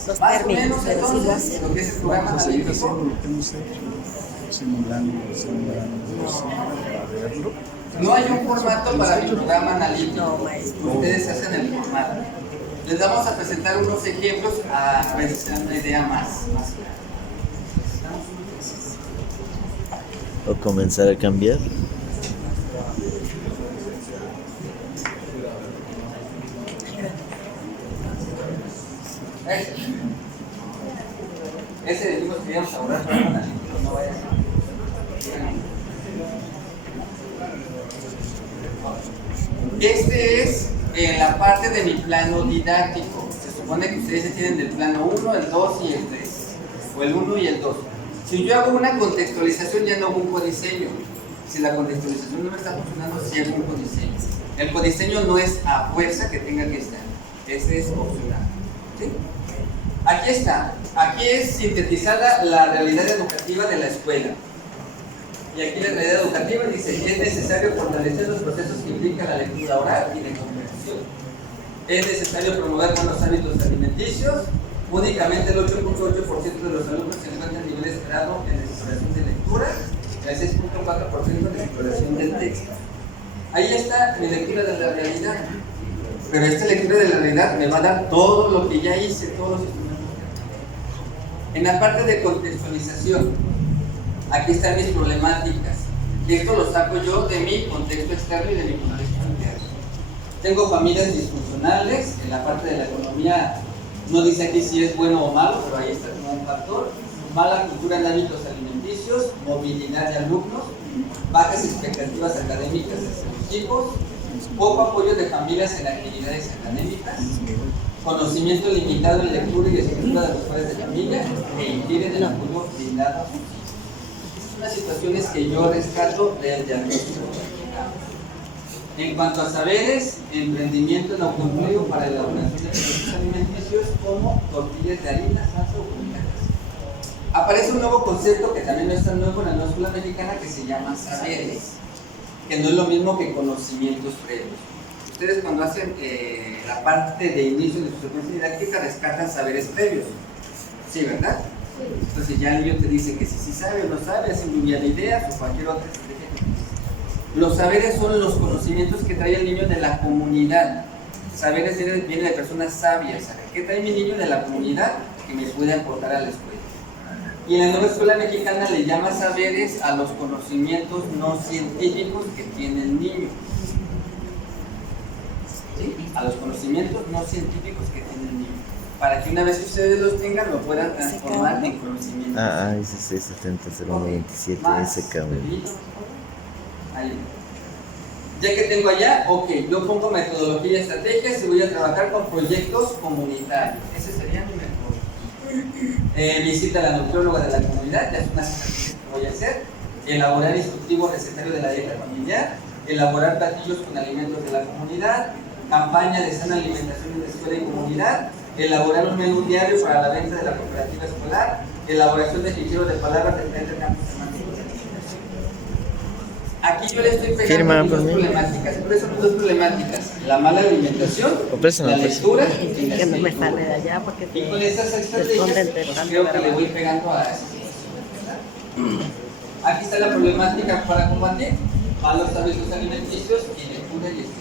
los Más o términos, menos pero sí lo entonces, hacemos. lo que es el programa analítico. Lo que hemos hecho, simulando, para verlo. No hay un formato para mi programa analítico. No, maestro. Ustedes hacen el formato. Les vamos a presentar unos ejemplos a ver si se dan una idea más clara. O comenzar a cambiar. Ese dijimos que íbamos a ahorrar programa analítico, no vaya a ser. Este es la parte de mi plano didáctico. Se supone que ustedes ya tienen del plano 1, el 2 y el 3. O el 1 y el 2. Si yo hago una contextualización, ya no hago un codiseño. Si la contextualización no me está funcionando, sí hago un codiseño. El codiseño no es a fuerza que tenga que estar. Ese es opcional. ¿Sí? Aquí está. Aquí es sintetizada la realidad educativa de la escuela. Y aquí la realidad educativa dice que es necesario fortalecer los procesos que implican la lectura oral y de comprensión. Es necesario promover buenos hábitos alimenticios. Únicamente el 8.8% de los alumnos se encuentran en nivel esperado en exploración de lectura y el 6.4% de exploración del texto. Ahí está mi lectura de la realidad. Pero esta lectura de la realidad me va a dar todo lo que ya hice, todos los instrumentos. En la parte de contextualización, aquí están mis problemáticas. Y esto lo saco yo de mi contexto externo y de mi contexto interno. Tengo familias disfuncionales. En la parte de la economía no dice aquí si es bueno o malo, pero ahí está como un factor. Mala cultura en hábitos alimenticios, movilidad de alumnos, bajas expectativas académicas de sus equipos, poco apoyo de familias en actividades académicas, conocimiento limitado en lectura y escritura de los padres de familia, e impiden el apoyo brindado a sus hijos. son las situaciones que yo rescato del diagnóstico. En cuanto a saberes, emprendimiento en autoempleo para elaboración de productos alimenticios como tortillas de harina, salsa o comida. Aparece un nuevo concepto que también no es tan nuevo en la nueva escuela mexicana que se llama saberes, que no es lo mismo que conocimientos previos. Ustedes cuando hacen la parte de inicio de su secuencia didáctica rescatan saberes previos, ¿sí, verdad? Entonces ya el niño te dice que si sabe o no sabe, hace lluvia de ideas o cualquier otra estrategia. Los saberes son los conocimientos que trae el niño de la comunidad. Saberes viene de personas sabias. ¿Qué trae mi niño de la comunidad que me puede aportar a la escuela? Y en la nueva escuela mexicana le llama saberes a los conocimientos no científicos que tiene el niño. ¿Sí? A los conocimientos no científicos que tiene el niño. Para que una vez que ustedes los tengan, lo puedan transformar en conocimientos. Ese es 700127, ese cambio. Ahí. Ya que tengo allá, ok, yo pongo metodología y estrategias y voy a trabajar con proyectos comunitarios. Ese sería mi método. Visita a la nutrióloga de la comunidad, ya es una estrategia que voy a hacer. Elaborar instructivo recetario de la dieta familiar. Elaborar platillos con alimentos de la comunidad. Campaña de sana alimentación en la escuela y comunidad. Elaborar un menú diario para la venta de la cooperativa escolar. Elaboración de ficheros de palabras de diferentes campos semánticos. Aquí yo le estoy pegando dos problemáticas, por eso son dos problemáticas: la mala alimentación, la lectura y la Que no me escritura. sale de allá porque Y con esas estrategias pues, creo que le voy pegando a eso. Aquí está la problemática para combatir: malos hábitos alimenticios y lectura y escritura.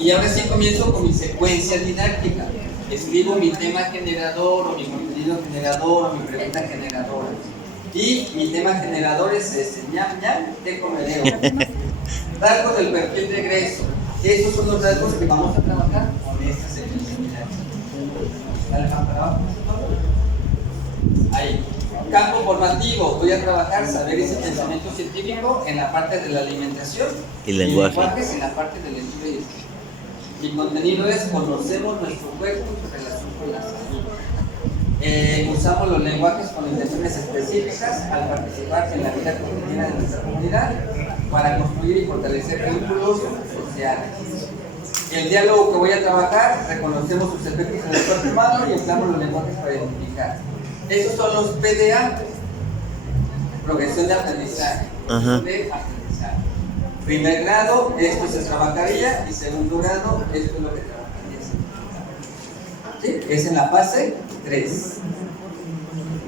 Y ahora sí comienzo con mi secuencia didáctica. Escribo mi tema generador o mi contenido generador o mi pregunta generadora. Y mi tema generador es ese: ñam, ñam, te comereo. Rasgos del perfil de egreso. Esos son los rasgos que vamos a trabajar con esta secuencia didáctica. Dale más para abajo. Ahí. Campo formativo. Voy a trabajar saberes y pensamiento científico en la parte de la alimentación y lenguaje. lenguajes en la parte de lectura y escritura. Mi contenido es: conocemos nuestro cuerpo y su relación con la salud. Usamos los lenguajes con intenciones específicas al participar en la vida cotidiana de nuestra comunidad para construir y fortalecer vínculos sociales. El diálogo que voy a trabajar: reconocemos sus efectos en el cuerpo humano y empleamos los lenguajes para identificar. Esos son los PDA, progresión de aprendizaje. De aprendizaje. Primer grado, esto se trabajaría, y segundo grado, esto es lo que trabajaría. ¿Sí? Es en la fase 3.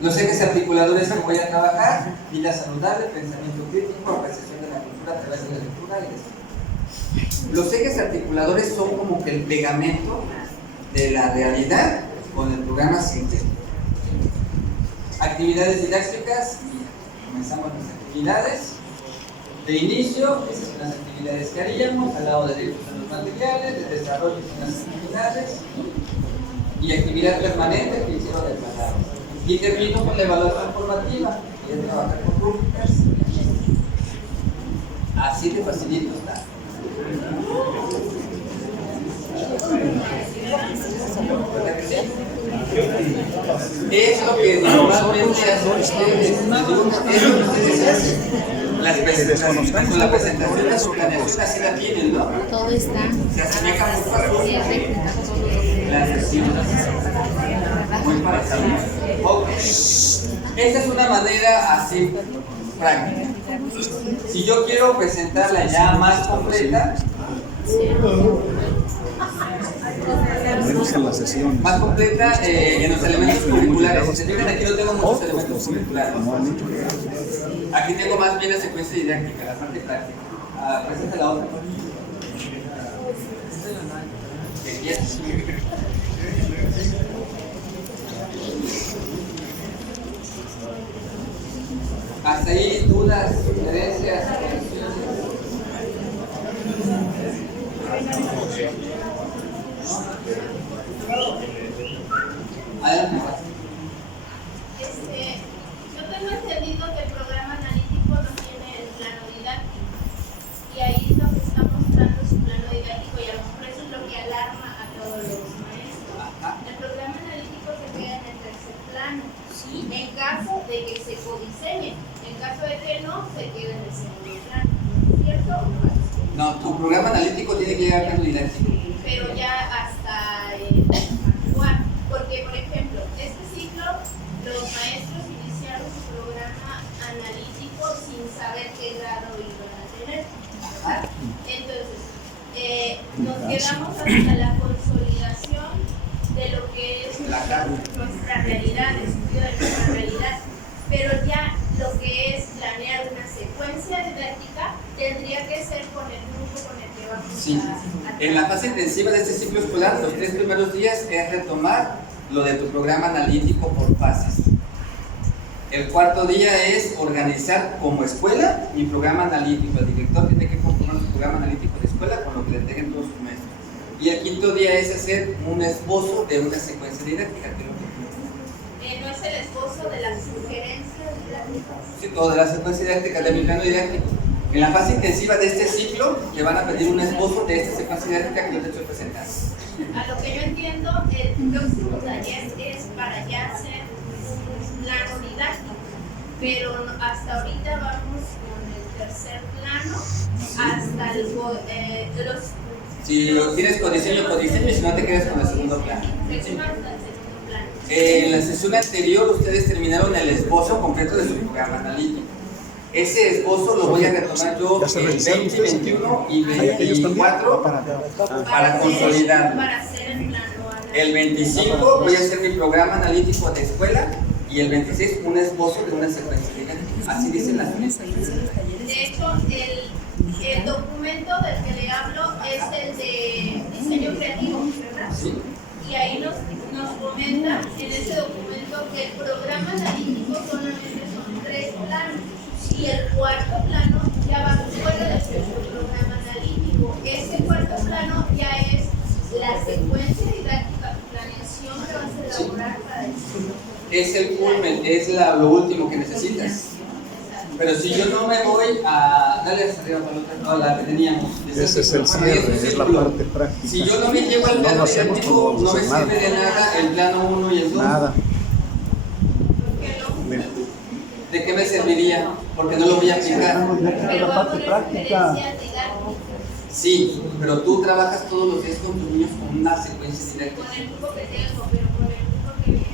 Los ejes articuladores que voy a trabajar: vida saludable, pensamiento crítico, apreciación de la cultura a través de la lectura y la escritura. Los ejes articuladores son como que el pegamento de la realidad con el programa científico. Actividades didácticas: comenzamos las actividades. De inicio, esas son las actividades que haríamos, al lado de derechos a los materiales, de desarrollo son las actividades, y actividad permanente, que hicieron de palabras. Y termino con la evaluación formativa, voy a trabajar con rúbricas. Así de facilito está. ¿Verdad que sí? Es lo que normalmente hacen ustedes. Es lo que ustedes hacen. Las presentaciones, con la presentación de su planeación, así la tienen, ¿no? Todo está. Se asemeja muy parecido. Sí, réplica, todo lo que Las sesiones muy parecidas. Ok. Esta es una manera así práctica. Si yo quiero presentarla ya más completa, Menos en la sesión. más completa en los elementos curriculares. Si se fijan, aquí no tengo muchos elementos curriculares. Aquí tengo más bien la secuencia didáctica, la parte práctica. Presenta la otra. ¿Qué quieres? Hasta ahí, dudas, sugerencias, adelante. Yo tengo entendido que el programa analítico no tiene el plano didáctico, y ahí es donde está mostrando su plano didáctico, y a lo mejor eso es lo que alarma a todos los maestros. El programa analítico se queda en el tercer plano. plano. Sí. En caso de que se codiseñe, en caso de que no, se quede en el segundo plano. ¿Cierto? No, tu programa analítico tiene que llegar al plano didáctico. Pero ya hasta actuar. Porque, por ejemplo, este ciclo, los maestros iniciaron su programa analítico sin saber qué grado iban a tener. Entonces, nos quedamos hasta la consolidación de lo que es nuestra realidad, el estudio de nuestra realidad. Pero ya lo que es planear una secuencia didáctica tendría que ser con el grupo con el que vamos Sí. a En la fase intensiva de este ciclo escolar, los 3 primeros días es retomar lo de tu programa analítico por fases. El cuarto día es organizar como escuela mi programa analítico. El director tiene que componer su programa analítico de escuela con lo que le entreguen todos sus maestros. Y el quinto día es hacer un esbozo de una secuencia didáctica. no es el esbozo de las sugerencias didácticas. Sí, o de la secuencia didáctica de mi plano didáctico. En la fase intensiva de este ciclo, le van a pedir un esbozo de esta secuencia didáctica que yo te estoy presentando. A lo que yo entiendo, el próximo taller es para ya hacer un plano didáctico, pero hasta ahorita vamos con el tercer plano hasta los... Si lo tienes codiseño, y si no te quedas con el segundo plano. Segundo hasta el segundo plano. En la sesión anterior ustedes terminaron el esbozo completo de su programa analítico. Ese esbozo lo voy a retomar yo el 20, 21 y 24 para consolidar. Para hacer el plano analítico. El 25 voy a hacer mi programa analítico de escuela y el 26 un esbozo de una secuencia didáctica. Así dicen las mesas. De hecho, el documento del que le hablo es el de diseño creativo, ¿verdad? Sí. Y ahí nos comenta en ese documento que el programa analítico solamente son 3 planos y el cuarto plano ya va fuera de nuestro programa analítico. Ese cuarto plano ya es la secuencia didáctica, planeación que vas a elaborar para el ciclo. Es el culmen, es lo último que necesitas. Pero si yo no me voy a... Dale hasta arriba para la que teníamos. Ese es el cierre, es la parte práctica. Si yo no me llevo al No plano lo hacemos, didáctico, no no me vamos a hacer sirve de nada el plano 1 y el 2. Nada. ¿De qué me serviría? Porque no lo voy a aplicar. Pero va a poner sugerencias didácticas Sí, pero tú trabajas todos los días con tus niños con una secuencia didáctica. con el grupo que tengo, pero con el grupo que viene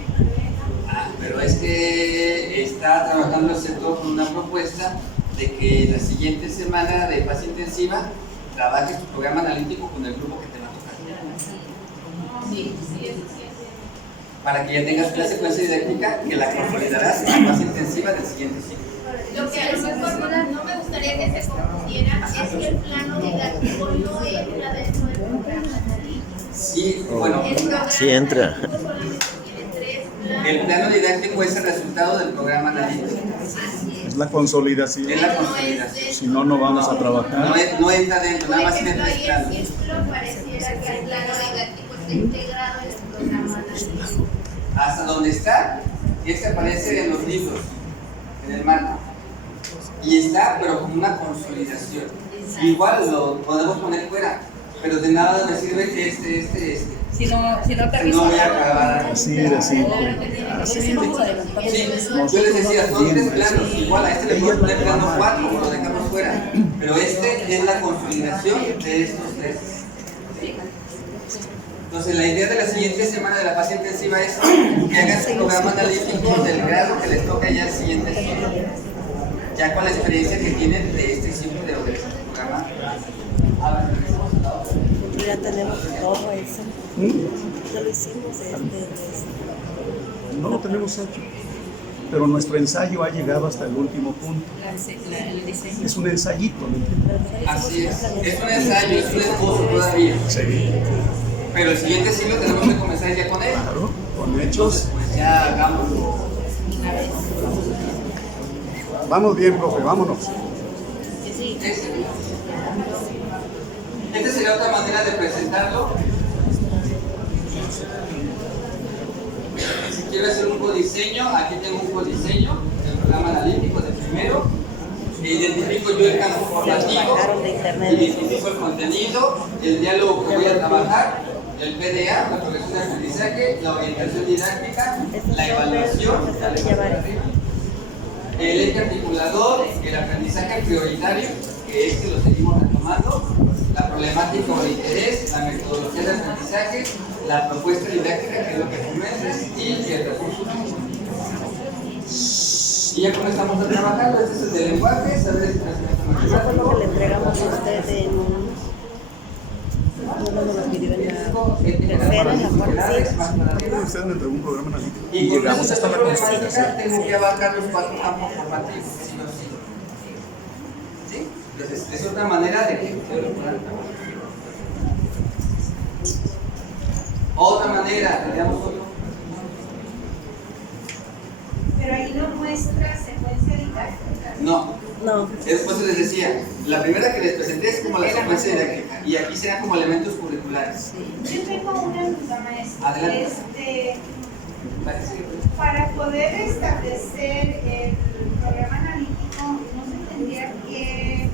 para Pero es que está trabajando el sector con una propuesta de que la siguiente semana de fase intensiva trabajes tu programa analítico con el grupo que te va a tocar. Sí, eso sí. Para que ya tengas una secuencia didáctica que la consolidarás en la fase intensiva del siguiente ciclo. Lo que a lo mejor no me gustaría que se confundiera es que el plano didáctico no entra dentro del programa analítico. Sí, bueno, El programa Sí entra. analítico solamente tiene 3 planos. el plano didáctico es el resultado del programa analítico. Así Es la consolidación. Es la consolidación. Si no, no vamos a trabajar. No entra dentro, Por nada más tiene ejemplo, 3 ahí planos. el círculo pareciera que el plano didáctico está integrado en el programa analítico. Hasta donde está, este aparece en los libros, en el marco. Y está, pero como una consolidación. Igual lo podemos poner fuera, pero de nada me sirve que este. Si no No aterriza. voy a acabar. Así de simple. Sí, yo les decía, son 3 planos, igual a este le puedo poner plano 4, lo dejamos fuera. Pero este es la consolidación de estos 3. Entonces, la idea de la siguiente semana de la fase intensiva es que hagan su programa analítico del grado que les toca ya el siguiente ciclo. Ya con la experiencia que tienen de este ciclo de organizar su programa. Ya tenemos todo eso. Ya lo hicimos No lo tenemos hecho. Pero nuestro ensayo ha llegado hasta el último punto. El diseño. Es un ensayito, ¿no entiendes? Así es un ensayo, es un esbozo todavía. Sí. Pero el siguiente ciclo tenemos que comenzar ya con él. Claro, con hechos. Pues ya hagámoslo. Vamos bien, profe, vámonos. Esta sería otra manera de presentarlo. Si quiero hacer un codiseño, aquí tengo un codiseño del programa analítico de primero. Identifico yo el campo formativo, identifico el contenido, el diálogo que voy a trabajar y el PDA, la progresión de aprendizaje, la orientación didáctica, la evaluación, el eje articulador, el aprendizaje prioritario, que es que lo seguimos retomando, la problemática o el interés, la metodología de aprendizaje, la propuesta didáctica, que es lo que comentas, y el recurso humano. Y ya comenzamos a trabajar, este es el de lenguaje, saber expresión Eso fue lo que le entregamos a usted en uno de los videos en la cuarta. Usted me entregó un programa analítico y y llegamos hasta la concepción concepción. tengo que abarcar los 4 campos formativos, sí o sí. ¿Sí? Entonces, es otra manera de que ustedes lo puedan trabajar. Otra manera, veamos otro. Pero ahí no muestra secuencia didáctica. No. No. Después les decía, la primera que les presenté es como la secuencia didáctica y aquí serán como elementos curriculares. Yo tengo una duda, maestra. Adelante. Para poder establecer el programa analítico, ¿no se tendría que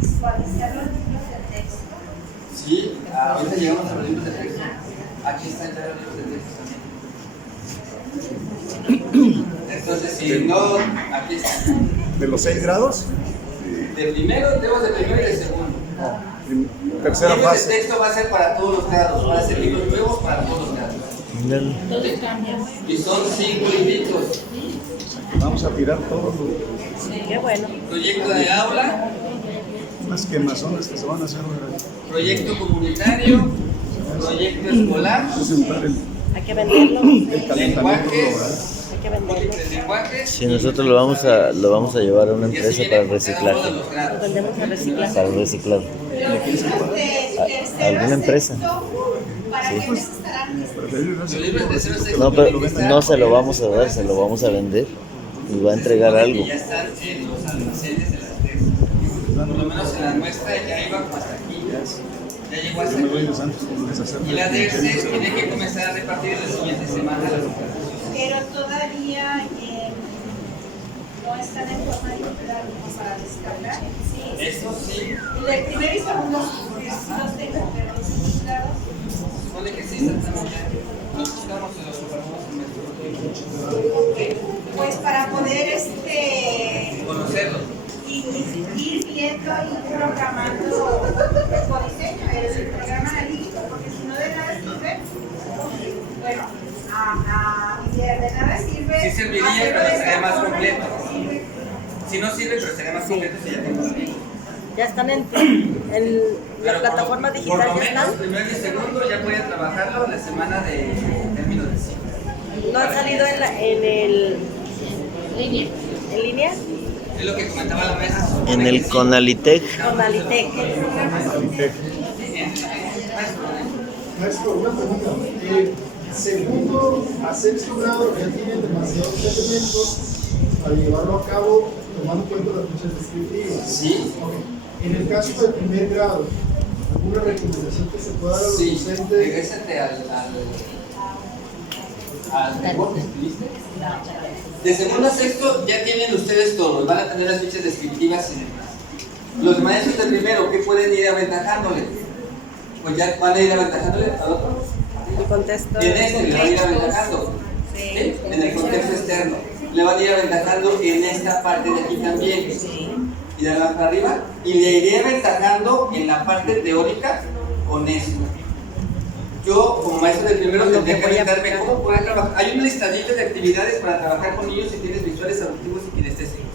visualizar los libros de texto? Sí, ahorita llegamos a los libros de texto. Aquí están ya los libros de texto también. Entonces, si no, aquí están. ¿De los 6 grados? De primero, tenemos de primero y de segundo. Tercera Libros de fase. texto va a ser para todos los grados, van a ser libros nuevos para todos los grados. Y son 5 libritos. Vamos a tirar todos los Qué bueno. Proyecto de aula, unas quemazones que se van a hacer. proyecto comunitario, proyecto escolar, Presentar Hay que venderlo. el calentamiento lenguajes, global. Hay que venderlo. múltiples lenguajes. Si nosotros lo vamos a llevar a una Y así empresa viene para con cada uno de reciclaje, los Lo grados. vendemos a reciclar. para reciclar. ¿Alguna empresa? ¿Para qué mes estarán? Los libros de 0 a 6 No, pero no se lo vamos a dar, se lo vamos a vender y va a entregar algo. ya están en los almacenes de las tres. Por lo menos en la nuestra ya iba como hasta aquí. Ya llegó hasta Yo me voy aquí. de Santos como deshacer. Y la DERCE tiene que comenzar a repartir la siguiente semana las operaciones. Pero todavía no están en forma digital como para descargar. Sí. Eso sí, Y del primer y segundo los tengo, pero los registrados. supone que sí, exactamente. Nos buscamos y los superamos en nuestro Pues para poder conocerlos. ir viendo y programando el codiseño, el programa analítico, porque si no de nada sirve, bueno, de nada sirve. Sí serviría, hacerlo pero de sería esta más forma, completo. no sirve. Si no sirve, pero sería más completo si ya tengo la ley. Ya están en la plataforma Por digital, lo ya menos, están. primero y segundo ya voy a trabajarlo la semana de término de ciclo. No han salido en línea. Es lo que comentaba la mesa. En el Conalitec, Con Alitec. Maestro, una pregunta. Segundo a sexto grado ya tienen demasiados elementos para llevarlo a cabo tomando en cuenta las fichas descriptivas. Sí. Ok. En el caso del primer grado, ¿alguna recomendación que se pueda dar a los Sí, docentes? regrésate al reporte, ¿viste? De segundo a sexto ya tienen ustedes todos, van a tener las fichas descriptivas y demás. Los maestros de primero, ¿qué pueden ir aventajándole? Pues ya van a ir aventajándole al otro. El contexto. En este le van a ir aventajando, ¿sí? En el contexto externo. Le van a ir aventajando en esta parte de aquí también. Y de abajo para arriba. Y le iré aventajando en la parte teórica con esto. Yo, como maestro de primero, tendría que aventarme cómo poder trabajar. Hay un listadito de actividades para trabajar con niños si tienes visuales, auditivos y kinestésicos.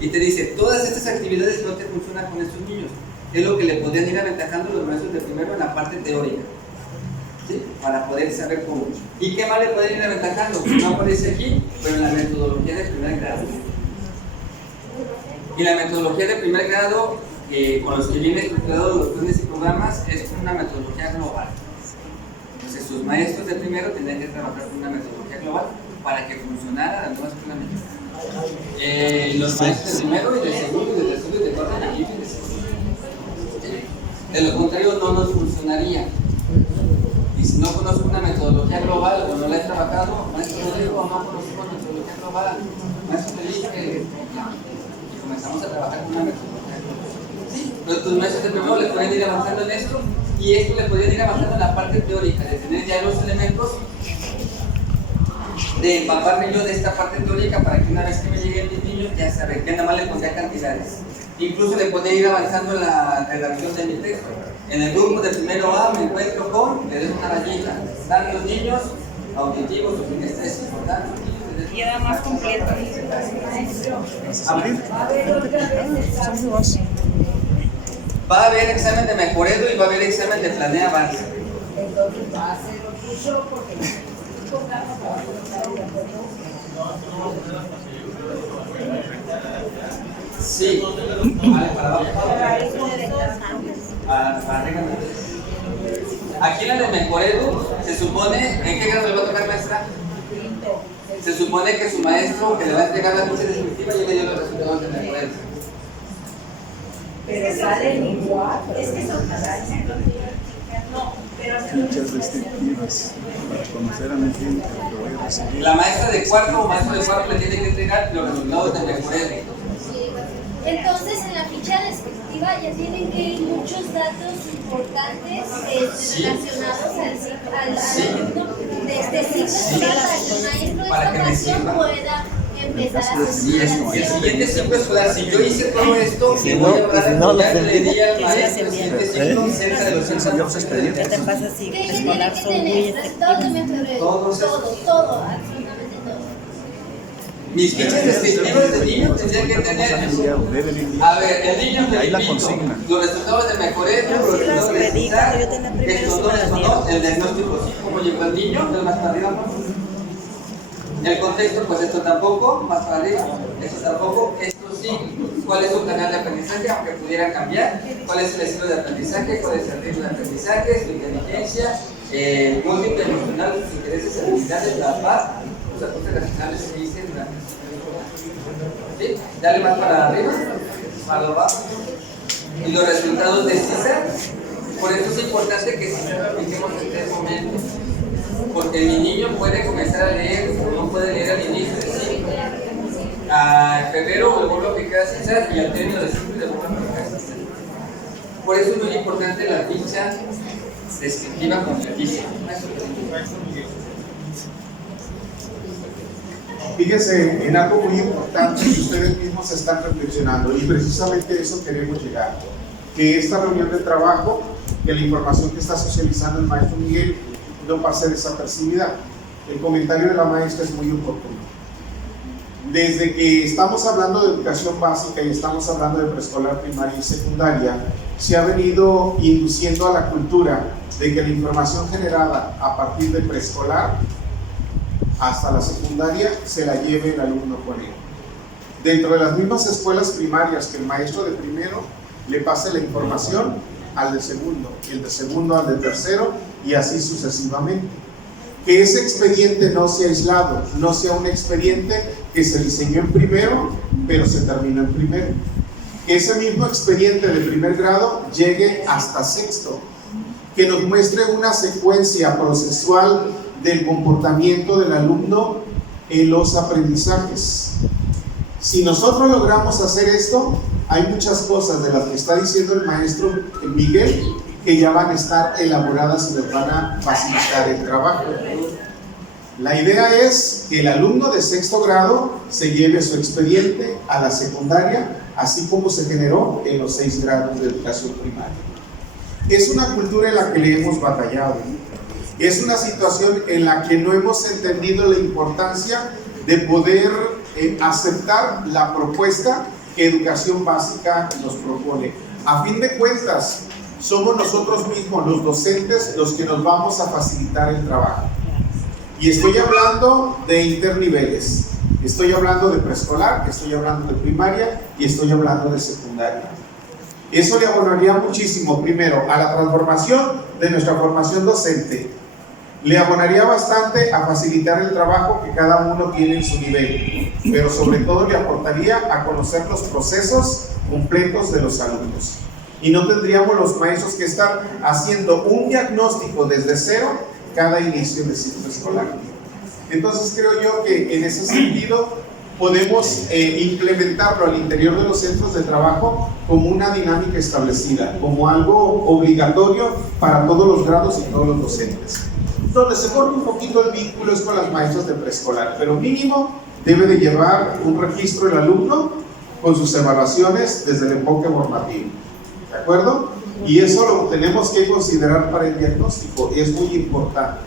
Y te dice, todas estas actividades no te funcionan con estos niños. Es lo que le podrían ir aventajando los maestros de primero en la parte teórica. ¿Sí? Para poder saber cómo. ¿Y qué más le pueden ir aventajando? No aparece aquí, pero en la metodología de primer grado. Y la metodología de primer grado, con los que vienen estructurados los planes y programas, es una metodología global. Entonces, sus maestros de primero tendrían que trabajar con una metodología global para que funcionara la nueva escuela mexicana. Los maestros de primero y de segundo y de tercero y de cuarto y de quinto y de sexto. De lo contrario, no nos funcionaría. Y si no conozco una metodología global o no la he trabajado, maestro Rodrigo, no conozco una metodología global, maestro Felipe, y comenzamos a trabajar con una metodología global. Sí, pero tus maestros de primero le pueden ir avanzando en esto Y esto le podrían ir avanzando en la parte teórica, de tener ya los elementos, de empaparme yo de esta parte teórica para que una vez que me lleguen mis niños ya saben, que nada más le pondría cantidades. Incluso le podría ir avanzando en la redacción de mi texto. En el grupo de primero A me encuentro con, le doy una rayita, están los niños auditivos o sin estrés importante. Queda más completo. Va a haber examen de Mejoredo y va a haber examen de Planea Avance. Entonces va a ser otro porque Sí. Vale, para abajo. Aquí en la de Mejoredo se supone, ¿en qué grado le va a tocar, maestra? Se supone que su maestro que le va a entregar la ficha descriptiva ya le dio los resultados de Mejoredo. pero salen igual. Es que son no, pero Fichas descriptivas para conocer a mi gente lo que voy a recibir. La maestra de cuarto o maestro de cuarto le tiene que entregar los resultados de Mejoredo. entonces en la ficha descriptiva ya tienen que ir muchos datos importantes relacionados al alumno de este ciclo para que el maestro de Para que me esta sirva. pueda empezar a Sí, hacer el siguiente ciclo escolar, si yo hice todo esto, Si le no- voy a hablar si no lo ya le termino. diría al maestro el siguiente ciclo cerca de los Señor 100%. expediente. ¿Qué te pasa si ¿Qué tiene escolar que son muy tener? Resultados de Mejoredo. Todos Todo, absolutamente todo. Mis fichas descriptivas de niño tendría que tener. Deben enviar. A ver, el niño Y ahí la repito, consigna. los resultados de Mejoredo, los Yo sí las resultados de pedí, CISAR, cuando yo tenía primero estos sí dos, me las estos dieron. no, el diagnóstico sí, cómo llegó el niño, el más para arriba. El contexto, pues esto tampoco, más para arriba, esto tampoco, esto sí, cuál es su canal de aprendizaje, aunque pudiera cambiar, cuál es el estilo de aprendizaje, cuál es el ritmo de aprendizaje, su inteligencia, múltiple emocional, sus intereses, habilidades, la paz, los ajustes racionales que dicen, ¿sí? Dale más para arriba, para abajo, y los resultados de CISA. Por eso es importante que sí apliquemos en 3 momentos. Porque mi niño puede comenzar a leer, o no puede leer al inicio de ciclo. A febrero le vuelvo a aplicar CISAR y al término de ciclo le vuelvo a aplicar CISAR. Por eso es muy importante la ficha descriptiva completísima. Fíjense en algo muy importante que ustedes mismos están reflexionando y precisamente a eso queremos llegar. Que esta reunión de trabajo, que la información que está socializando el maestro Miguel no pase desapercibida. El comentario de la maestra es muy oportuno. Desde que estamos hablando de educación básica y estamos hablando de preescolar, primaria y secundaria, se ha venido induciendo a la cultura de que la información generada a partir de preescolar hasta la secundaria se la lleve el alumno con él. Dentro de las mismas escuelas primarias, que el maestro de primero le pase la información al de segundo, y el de segundo al de tercero, y así sucesivamente. Que ese expediente no sea aislado, no sea un expediente que se diseñó en primero, pero se terminó en primero. Que ese mismo expediente de primer grado llegue hasta sexto, que nos muestre una secuencia procesual del comportamiento del alumno en los aprendizajes. Si nosotros logramos hacer esto, hay muchas cosas de las que está diciendo el maestro Miguel que ya van a estar elaboradas y les van a facilitar el trabajo. La idea es que el alumno de sexto grado se lleve su expediente a la secundaria, así como se generó en los 6 grados de educación primaria. Es una cultura en la que le hemos batallado. Es una situación en la que no hemos entendido la importancia de poder aceptar la propuesta que Educación Básica nos propone. A fin de cuentas, somos nosotros mismos, los docentes, los que nos vamos a facilitar el trabajo. Y estoy hablando de interniveles, estoy hablando de preescolar, estoy hablando de primaria y estoy hablando de secundaria. Eso le abonaría muchísimo, primero, a la transformación de nuestra formación docente. Le abonaría bastante a facilitar el trabajo que cada uno tiene en su nivel, pero sobre todo le aportaría a conocer los procesos completos de los alumnos. Y no tendríamos los maestros que estar haciendo un diagnóstico desde cero cada inicio de ciclo escolar. Entonces creo yo que en ese sentido podemos implementarlo al interior de los centros de trabajo como una dinámica establecida, como algo obligatorio para todos los grados y todos los docentes. Donde se corta un poquito el vínculo es con las maestras de preescolar, pero mínimo debe de llevar un registro el alumno con sus evaluaciones desde el enfoque formativo, ¿de acuerdo? Y eso lo tenemos que considerar para el diagnóstico, es muy importante.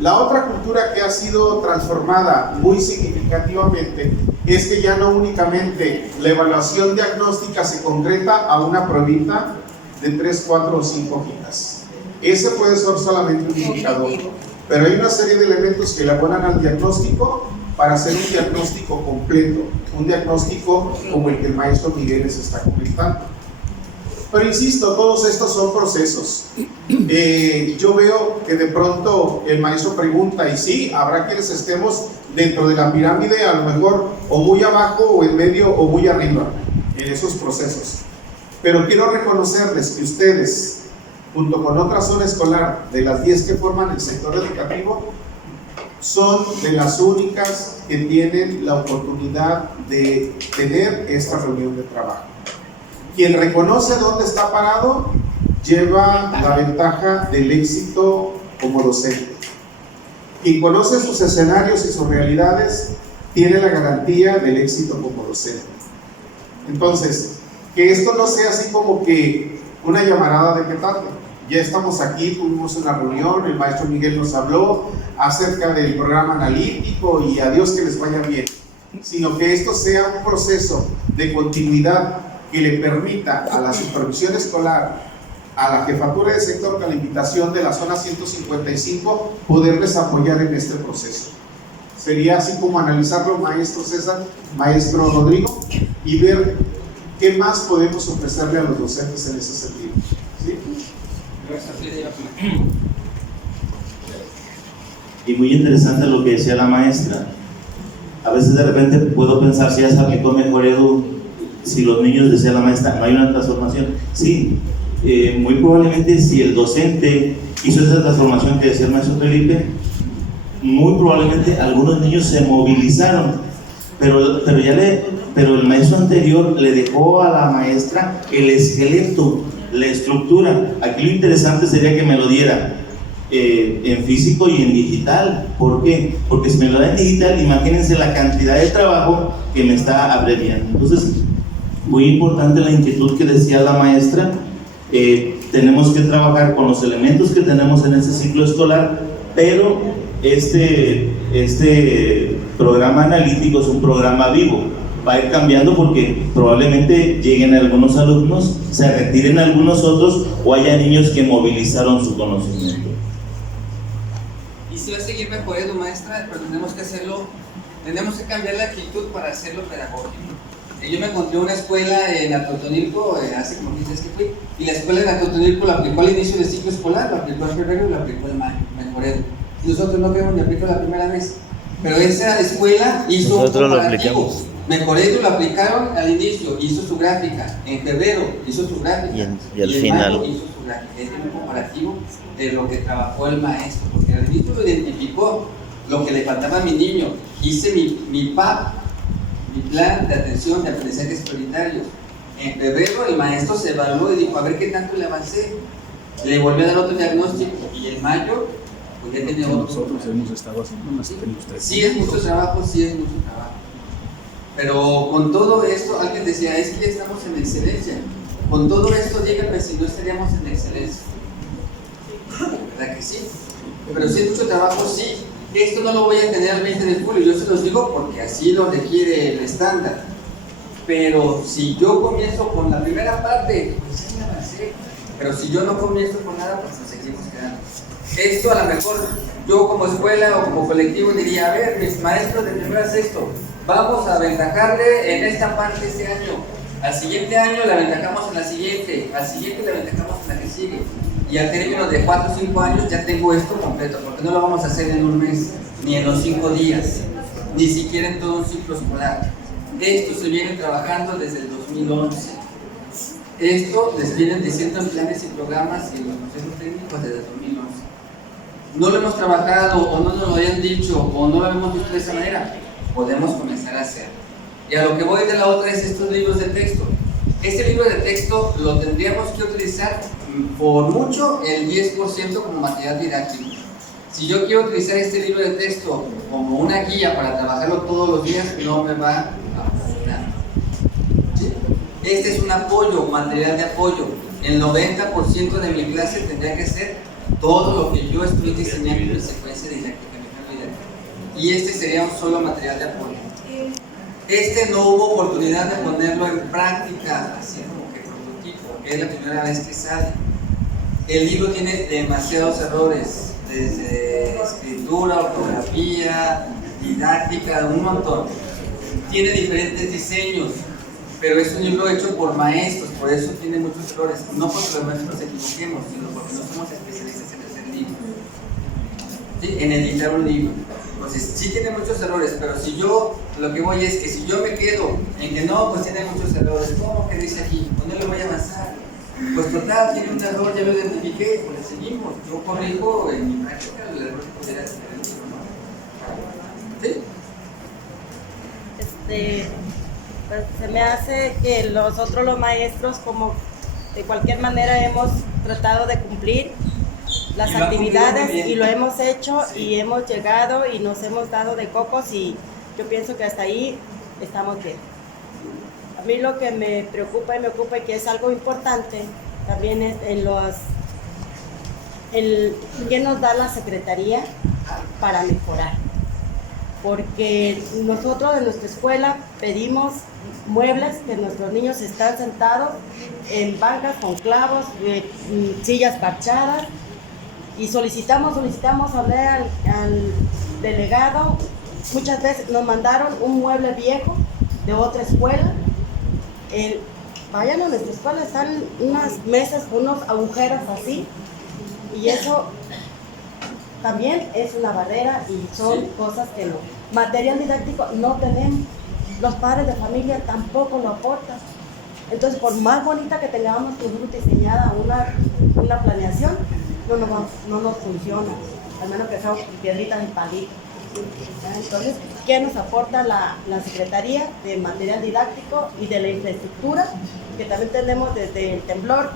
La otra cultura que ha sido transformada muy significativamente es que ya no únicamente la evaluación diagnóstica se concreta a una pruebita de 3, 4 o 5 hojitas. Ese puede ser solamente un indicador, pero hay una serie de elementos que le abonan al diagnóstico para hacer un diagnóstico completo, un diagnóstico como el que el maestro Miguel les está comentando. Pero insisto, todos estos son procesos. Yo veo que de pronto el maestro pregunta, y sí, habrá quienes estemos dentro de la pirámide, a lo mejor o muy abajo, o en medio, o muy arriba, en esos procesos. Pero quiero reconocerles que ustedes, junto con otra zona escolar, de las 10 que forman el sector educativo, son de las únicas que tienen la oportunidad de tener esta reunión de trabajo. Quien reconoce dónde está parado, lleva la ventaja del éxito como docente. Quien conoce sus escenarios y sus realidades, tiene la garantía del éxito como docente. Entonces, que esto no sea así como que una llamarada de petate. Ya estamos aquí, tuvimos una reunión, el maestro Miguel nos habló acerca del programa analítico y adiós, que les vaya bien. Sino que esto sea un proceso de continuidad que le permita a la supervisión escolar, a la jefatura de sector, con la invitación de la zona 155, poderles apoyar en este proceso. Sería así como analizarlo, maestro César, maestro Rodrigo, y ver qué más podemos ofrecerle a los docentes en ese sentido. ¿Sí? Y muy interesante lo que decía la maestra. A veces de repente puedo pensar si ya se aplicó mejor Edu, si los niños, decía la maestra, no hay una transformación. Sí, muy probablemente si el docente hizo esa transformación que decía el maestro Felipe, muy probablemente algunos niños se movilizaron, pero el maestro anterior le dejó a la maestra el esqueleto, la estructura. Aquí lo interesante sería que me lo diera en físico y en digital. ¿Por qué? Porque si me lo da en digital, imagínense la cantidad de trabajo que me está abreviando. Entonces, muy importante la inquietud que decía la maestra. Tenemos que trabajar con los elementos que tenemos en este ciclo escolar, pero este programa analítico es un programa vivo. Va a ir cambiando porque probablemente lleguen algunos alumnos, se retiren algunos otros, o haya niños que movilizaron su conocimiento. Y si va a seguir mejorando, maestra, pero tenemos que hacerlo, tenemos que cambiar la actitud para hacerlo pedagógico. Yo me encontré una escuela en Atotonilco, hace como 15 días que fui, y la escuela en Atotonilco la aplicó al inicio del ciclo escolar, la aplicó en febrero y la aplicó en mayo, mejoré. Y nosotros no queremos ni aplicar la primera vez, pero esa escuela hizo nosotros un lo comparativo. aplicamos. Mejoredo lo aplicaron al inicio, hizo su gráfica, en febrero hizo su gráfica, y al en final mayo hizo su gráfica. Es un comparativo de lo que trabajó el maestro, porque al inicio lo identificó, lo que le faltaba a mi niño. Hice mi PAP, mi plan de atención de aprendizajes prioritarios. En febrero el maestro se evaluó y dijo, a ver qué tanto le avancé. Le volví a dar otro diagnóstico, y en mayo pues ya tenía otro. Nosotros hemos estado haciendo unas ilustraciones. Sí es mucho trabajo, sí es mucho trabajo. Pero con todo esto, alguien decía, es que ya estamos en excelencia. Con todo esto, díganme si no estaríamos en excelencia. ¿Verdad que sí? Pero si es mucho trabajo, sí. Esto no lo voy a tener el 20 de julio, yo se los digo porque así lo requiere el estándar. Pero si yo comienzo con la primera parte, pues sí me avancé. Pero si yo no comienzo con nada, pues nos seguimos quedando. Esto a lo mejor yo como escuela o como colectivo diría, a ver, mis maestros de primero a sexto, vamos a aventajarle en esta parte este año. Al siguiente año la aventajamos en la siguiente, al siguiente la aventajamos en la que sigue. Y al término de 4 o 5 años ya tengo esto completo, porque no lo vamos a hacer en un mes, ni en los 5 días, ni siquiera en todo un ciclo escolar. Esto se viene trabajando desde el 2011. Esto les vienen diciendo en planes y programas y en los procesos técnicos desde el 2011. No lo hemos trabajado, o no nos lo habían dicho, o no lo hemos visto de esa manera. podemos comenzar a hacer. Y a lo que voy de la otra es estos libros de texto. Este libro de texto lo tendríamos que utilizar por mucho el 10% como material didáctico. Si yo quiero utilizar este libro de texto como una guía para trabajarlo todos los días, no me va a funcionar. ¿Sí? Este es un apoyo, material de apoyo. El 90% de mi clase tendría que ser todo lo que yo estoy diseñando en mi secuencia didáctica. Y este sería un solo material de apoyo. Este no hubo oportunidad de ponerlo en práctica, así como que prototipo, que es la primera vez que sale. El libro tiene demasiados errores, desde escritura, ortografía, didáctica, un montón. Tiene diferentes diseños, pero es un libro hecho por maestros, por eso tiene muchos errores. No porque los maestros nos equivoquemos, sino porque no somos especialistas en hacer libros, ¿sí? En editar un libro. Entonces, sí tiene muchos errores, pero si yo, lo que voy es que si yo me quedo en que no, pues tiene muchos errores, ¿cómo que dice aquí? Pues no le voy a avanzar. Pues total, tiene un error, ya lo identifiqué, pues le seguimos. Yo corrijo en mi práctica el error que pudiera tener el libro, ¿no? ¿Sí? Pues se me hace que nosotros los maestros, como de cualquier manera hemos tratado de cumplir las actividades y lo hemos hecho, sí. Y hemos llegado y nos hemos dado de cocos y yo pienso que hasta ahí estamos bien. A mí lo que me preocupa y me ocupa y que es algo importante también es qué nos da la Secretaría para mejorar. Porque nosotros en nuestra escuela pedimos muebles que nuestros niños están sentados en bancas con clavos, sillas parchadas, y solicitamos hablar al delegado. Muchas veces nos mandaron un mueble viejo de otra escuela. Vayan a nuestra escuela, están unas mesas con unos agujeros así, y eso también es una barrera y son cosas que no. Material didáctico no tenemos, los padres de familia tampoco lo aportan. Entonces, por más bonita que tengamos diseñada una planeación, no nos funciona, al menos que sean piedritas y palitos. Entonces, ¿qué nos aporta la Secretaría de Material Didáctico y de la infraestructura? Que también tenemos desde el temblor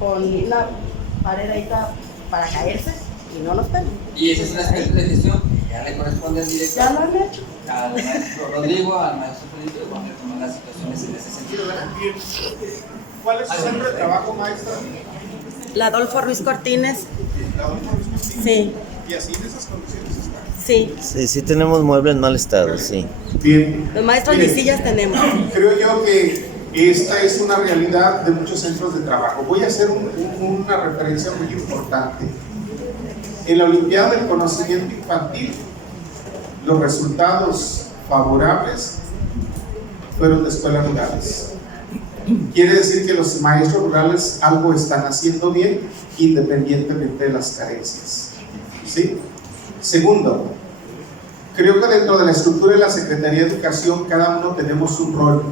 con una pared ahí para caerse y no nos pegan. Y ese es un aspecto de gestión que ya le corresponde al director. Ya lo han hecho. Al maestro Rodrigo, al maestro Felipe, cuando toman las situaciones en ese sentido, ¿verdad? ¿Cuál es su centro de trabajo, maestra? La Adolfo Ruiz Cortines. ¿La Adolfo Ruiz Cortines? Sí. ¿Y así en esas condiciones están? Sí. Sí tenemos muebles en mal estado, sí. Bien. Los maestros ni sillas tenemos. Creo yo que esta es una realidad de muchos centros de trabajo. Voy a hacer una referencia muy importante. En la Olimpiada del Conocimiento Infantil, los resultados favorables fueron de escuelas rurales. Quiere decir que los maestros rurales algo están haciendo bien, independientemente de las carencias. ¿Sí? Segundo, creo que dentro de la estructura de la Secretaría de Educación, cada uno tenemos un rol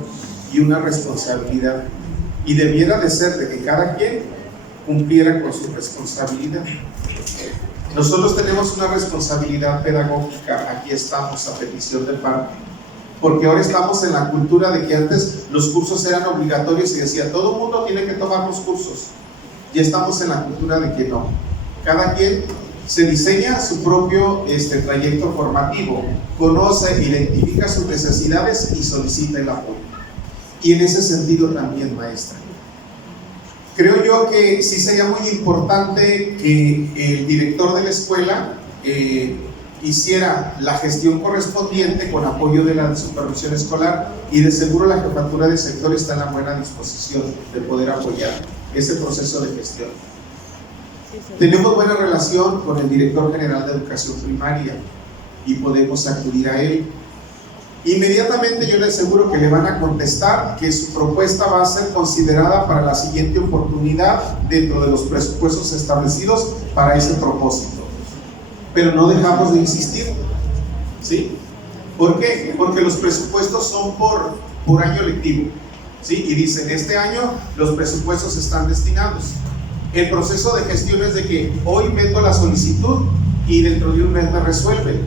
y una responsabilidad. Y debiera de ser de que cada quien cumpliera con su responsabilidad. Nosotros tenemos una responsabilidad pedagógica, aquí estamos a petición de parte, porque ahora estamos en la cultura de que antes los cursos eran obligatorios y decía, todo el mundo tiene que tomar los cursos. Ya estamos en la cultura de que no. Cada quien se diseña su propio trayecto formativo, conoce, identifica sus necesidades y solicita el apoyo. Y en ese sentido también, maestra. Creo yo que sí sería muy importante que el director de la escuela hiciera la gestión correspondiente con apoyo de la supervisión escolar, y de seguro la jefatura de sector está en la buena disposición de poder apoyar ese proceso de gestión. Tenemos buena relación con el director general de educación primaria y podemos acudir a él. Inmediatamente yo le aseguro que le van a contestar que su propuesta va a ser considerada para la siguiente oportunidad dentro de los presupuestos establecidos para ese propósito. Pero no dejamos de insistir, ¿sí? ¿Por qué? Porque los presupuestos son por año lectivo, ¿sí? Y dicen, este año los presupuestos están destinados. El proceso de gestión es de que hoy meto la solicitud y dentro de un mes me resuelven.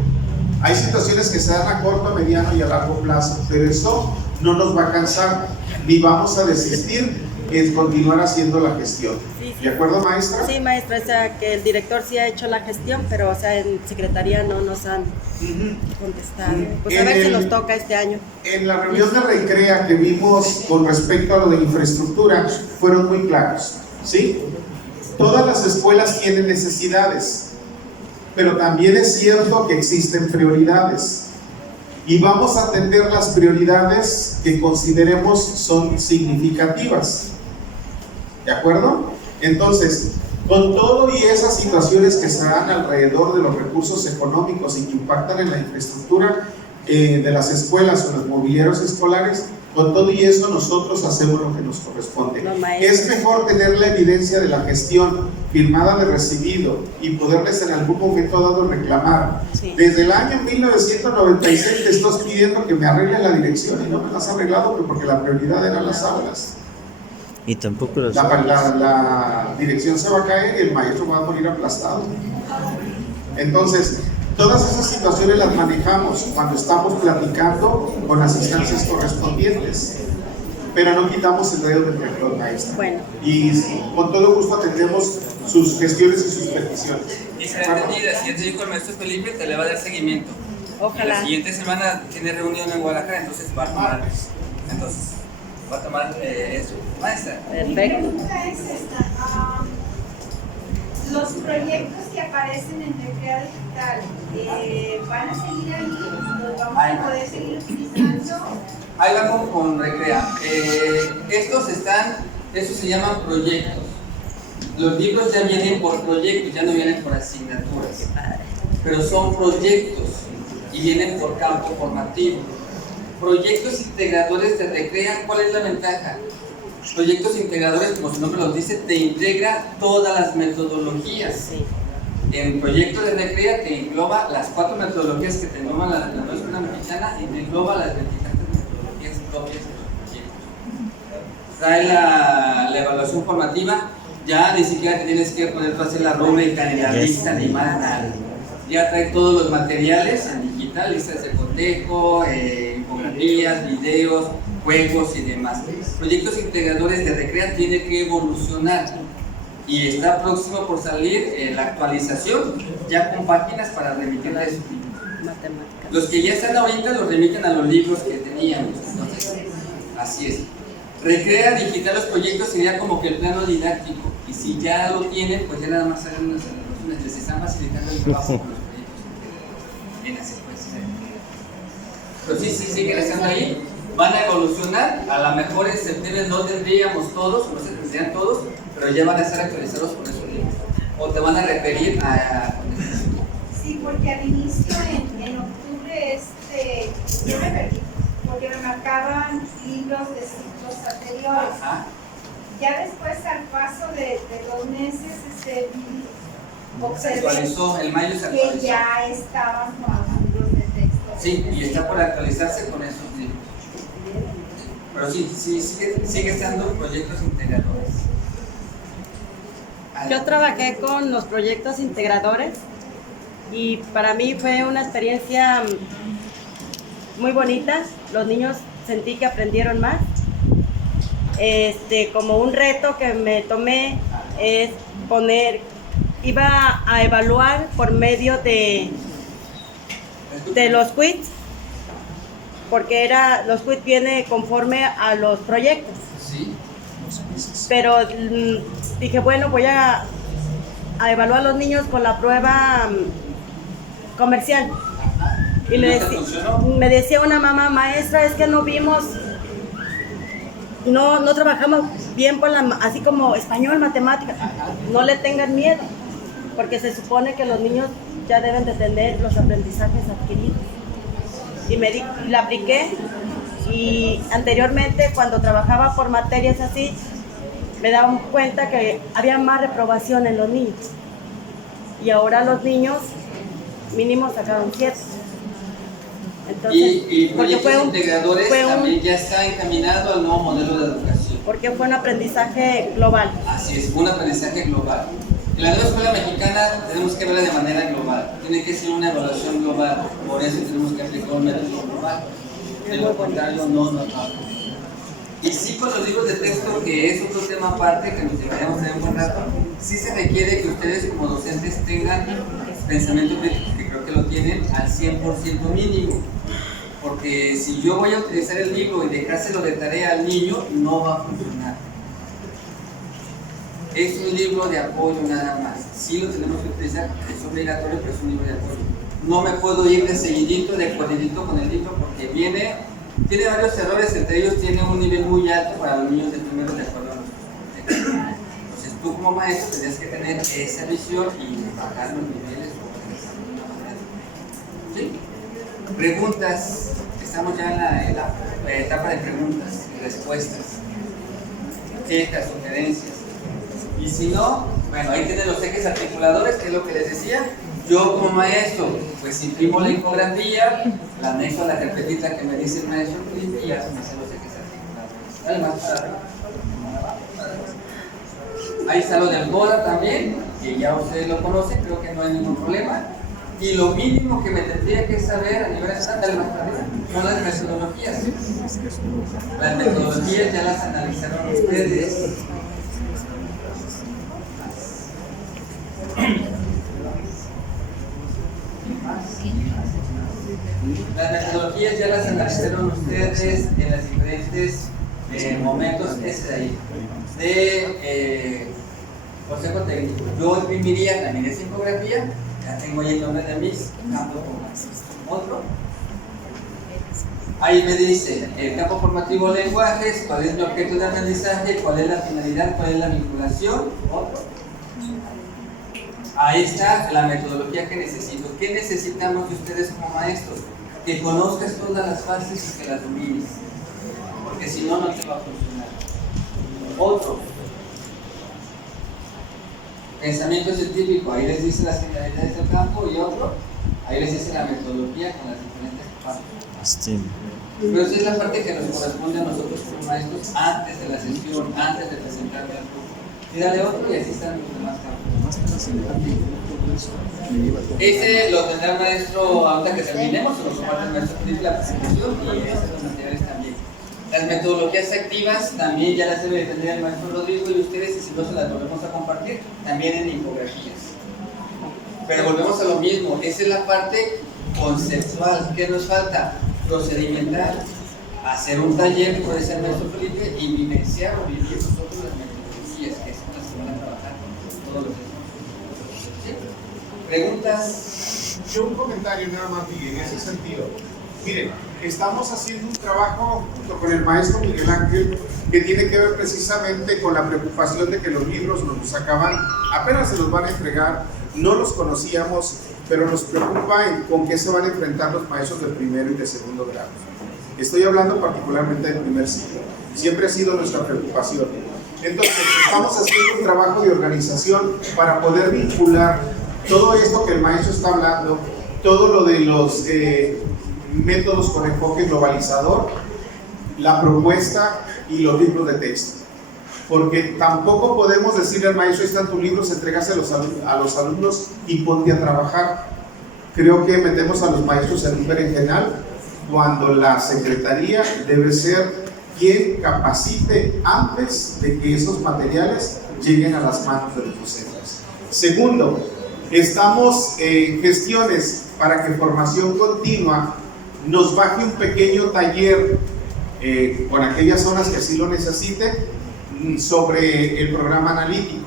Hay situaciones que se dan a corto, mediano y a largo plazo, pero eso no nos va a cansar, ni vamos a desistir en continuar haciendo la gestión. Sí, sí. ¿De acuerdo, maestra? Sí, maestra, o sea, que el director sí ha hecho la gestión, pero o sea, en secretaría no nos han contestado. Pues a ver si nos toca este año. En la reunión de Recrea que vimos con respecto a lo de infraestructura, fueron muy claros, ¿sí? Todas las escuelas tienen necesidades, pero también es cierto que existen prioridades. Y vamos a atender las prioridades que consideremos son significativas. ¿De acuerdo? Entonces, con todo y esas situaciones que se dan alrededor de los recursos económicos y que impactan en la infraestructura de las escuelas o en los mobiliarios escolares, con todo y eso nosotros hacemos lo que nos corresponde. Es mejor tener la evidencia de la gestión firmada de recibido y poderles en algún momento dado reclamar. Sí. Desde el año 1996 te estoy pidiendo que me arreglen la dirección y no me la has arreglado, pero porque la prioridad eran las aulas. Y tampoco los La dirección se va a caer y el maestro va a morir aplastado. Entonces, todas esas situaciones las manejamos cuando estamos platicando con las instancias correspondientes, pero no quitamos el dedo del renglón, maestra. Bueno. Y con todo gusto atendemos sus gestiones y sus peticiones. Y será entendida, si ya te dijo el maestro Felipe, te le va a dar seguimiento. Ojalá. La siguiente semana tiene reunión en Guadalajara, entonces va a tomar eso. Maestra. Perfecto. Mi pregunta es esta. Los proyectos que aparecen en Recrea Digital, ¿van a seguir ahí? ¿Los vamos a poder seguir utilizando? Ahí vamos con Recrea. Estos se llaman proyectos. Los libros ya vienen por proyectos, ya no vienen por asignaturas. Pero son proyectos y vienen por campo formativo. Proyectos integradores de Recrea, ¿cuál es la ventaja? Proyectos integradores, como su nombre lo dice, te integra todas las metodologías. Sí. En proyectos de Recrea te engloba las 4 metodologías que te engloban la nueva escuela mexicana y te engloba las 24 metodologías propias de los proyectos. Trae la evaluación formativa, ya ni siquiera te tienes que poner tú a hacer la rúbrica ni la lista ni más nada. Ya trae todos los materiales en digital, listas de cotejo, infografías, videos, juegos y demás. Proyectos integradores de Recrea tiene que evolucionar y está próximo por salir la actualización ya con páginas para remitir a esos libros. Matemáticas. Los que ya están ahorita los remiten a los libros que teníamos. Entonces, así es. Recrea digital los proyectos sería como que el plano didáctico, y si ya lo tienen, pues ya nada más hagan unas anotaciones, les están facilitando el trabajo con los proyectos en la secuencia. Pero sí, siguen estando ahí, van a evolucionar, a lo mejor en septiembre no tendríamos todos, no se tendrían todos, pero ya van a estar actualizados con esos libros, o te van a referir a... Sí, porque al inicio, en octubre, yo me perdí, porque me marcaban libros de ciclos anteriores. Ajá. Ya después, al paso de 2 meses, Se observé actualizó, el mayo se que actualizó. ya estaban con libros de texto. Sí, y está por actualizarse con esos libros. Pero sí, sigue estando proyectos integradores. Yo trabajé con los proyectos integradores y para mí fue una experiencia muy bonita. Los niños sentí que aprendieron más. Como un reto que me tomé es iba a evaluar por medio de los quiz, porque los quiz viene conforme a los proyectos. Sí. Pero dije, bueno, voy a evaluar a los niños con la prueba comercial. Y me decía una mamá, maestra, es que no vimos, no trabajamos bien así como español, matemáticas. No le tengan miedo, porque se supone que los niños ya deben de tener los aprendizajes adquiridos. Y la apliqué, y anteriormente cuando trabajaba por materias así, me daba cuenta que había más reprobación en los niños. Y ahora los niños mínimo sacaron 7. Entonces, Y proyectos integradores también ya está encaminado al nuevo modelo de educación. Porque fue un aprendizaje global. Así es, un aprendizaje global. En la nueva escuela mexicana tenemos que verla de manera global, tiene que ser una evaluación global, por eso tenemos que aplicar un método global, de lo contrario no nos va. Y sí, con los libros de texto, que es otro tema aparte que nos llevaremos en un buen rato, sí se requiere que ustedes como docentes tengan pensamiento crítico, que creo que lo tienen al 100% mínimo, porque si yo voy a utilizar el libro y dejárselo de tarea al niño, no va a funcionar. Es un libro de apoyo nada más, sí lo tenemos que utilizar, es obligatorio, pero es un libro de apoyo. No me puedo ir de seguidito, de corridito con el libro, porque tiene varios errores, entre ellos tiene un nivel muy alto para los niños de primero de acuerdo a los textos. Entonces tú como maestro tendrías que tener esa visión y bajar los niveles. ¿Sí? Preguntas, estamos ya en la etapa de preguntas y respuestas, quejas, sugerencias. Y si no, bueno, ahí tienen los ejes articuladores, que es lo que les decía. Yo como maestro, pues imprimo la infografía, la anexo a la carpetita que me dice el maestro y ya se me hacen los ejes articuladores. Dale más para arriba. Ahí está lo del GODA también, que ya ustedes lo conocen, creo que no hay ningún problema. Y lo mínimo que me tendría que saber a nivel estatal, dale más para arriba, son las metodologías. Las metodologías ya las analizaron ustedes. Las metodologías ya las analizaron ustedes en los diferentes momentos, ese de ahí, de consejo técnico. Yo imprimiría también esa infografía, ya tengo ahí el nombre de mis campos formativos. Otro, ahí me dice el campo formativo lenguajes, cuál es mi objeto de aprendizaje, cuál es la finalidad, cuál es la vinculación. Otro, ahí está la metodología que necesito. ¿Qué necesitamos de ustedes como maestros? Que conozcas todas las fases y que las domines, porque si no, no te va a funcionar. Otro, pensamiento científico, ahí les dice las finalidades del campo, y otro, ahí les dice la metodología con las diferentes partes. Pero esa es la parte que nos corresponde a nosotros como maestros antes de la sesión, antes de presentarle al grupo. Y dale otro y así están los demás campos. Ese lo tendrá el maestro ahorita que terminemos, o lo comparte el maestro Felipe la presentación, y esos los materiales también. Las metodologías activas también ya las debe de tener el maestro Rodrigo y ustedes, y si no se las volvemos a compartir, también en infografías. Pero volvemos a lo mismo, esa es la parte conceptual. ¿Qué nos falta? Procedimental. Hacer un taller, puede ser el maestro Felipe, y vivenciar o vivir nosotros las metodologías, que son las que van a trabajar con todos los estudiantes. ¿Preguntas? Yo un comentario nada más, Miguel, en ese sentido. Miren, estamos haciendo un trabajo junto con el maestro Miguel Ángel que tiene que ver precisamente con la preocupación de que los libros nos acaban, apenas se los van a entregar, no los conocíamos, pero nos preocupa con qué se van a enfrentar los maestros de primero y de segundo grado. Estoy hablando particularmente del primer ciclo. Siempre ha sido nuestra preocupación. Entonces, estamos haciendo un trabajo de organización para poder vincular todo esto que el maestro está hablando, todo lo de los métodos con enfoque globalizador, la propuesta y los libros de texto. Porque tampoco podemos decirle al maestro, ahí están tus libros, entrégaselos a los alumnos y ponte a trabajar. Creo que metemos a los maestros en un berenjenal cuando la secretaría debe ser quien capacite antes de que esos materiales lleguen a las manos de los docentes. Segundo, estamos en gestiones para que Formación Continua nos baje un pequeño taller con aquellas zonas que así lo necesiten sobre el programa analítico.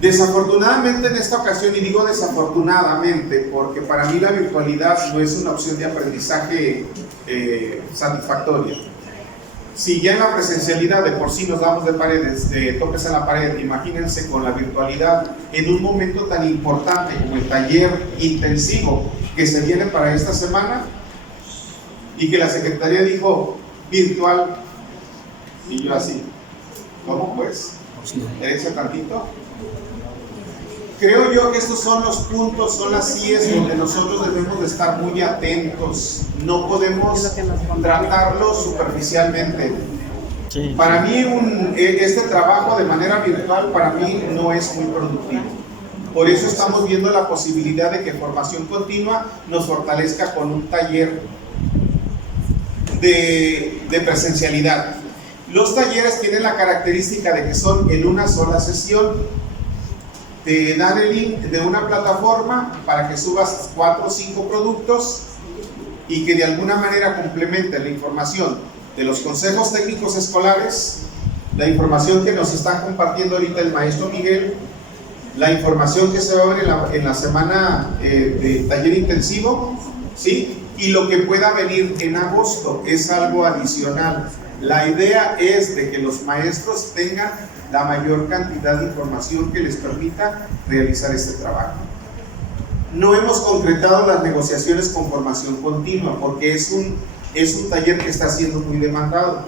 Desafortunadamente en esta ocasión, y digo desafortunadamente porque para mí la virtualidad no es una opción de aprendizaje satisfactoria. Si ya en la presencialidad de por sí nos damos de paredes, de topes en la pared, imagínense con la virtualidad en un momento tan importante como el taller intensivo que se viene para esta semana, y que la secretaría dijo virtual, y yo así, ¿cómo pues? ¿Derecha tantito? Creo yo que estos son los puntos, son las CIEs donde nosotros debemos de estar muy atentos. No podemos tratarlo superficialmente. Sí. Para mí este trabajo de manera virtual para mí no es muy productivo. Por eso estamos viendo la posibilidad de que formación continua nos fortalezca con un taller de presencialidad. Los talleres tienen la característica de que son en una sola sesión. Te dan el link de una plataforma para que subas 4 o 5 productos y que de alguna manera complementen la información de los consejos técnicos escolares, la información que nos está compartiendo ahorita el maestro Miguel, la información que se va a ver en la semana de taller intensivo, ¿sí? Y lo que pueda venir en agosto es algo adicional. La idea es de que los maestros tengan la mayor cantidad de información que les permita realizar este trabajo. No hemos concretado las negociaciones con formación continua porque es un taller que está siendo muy demandado.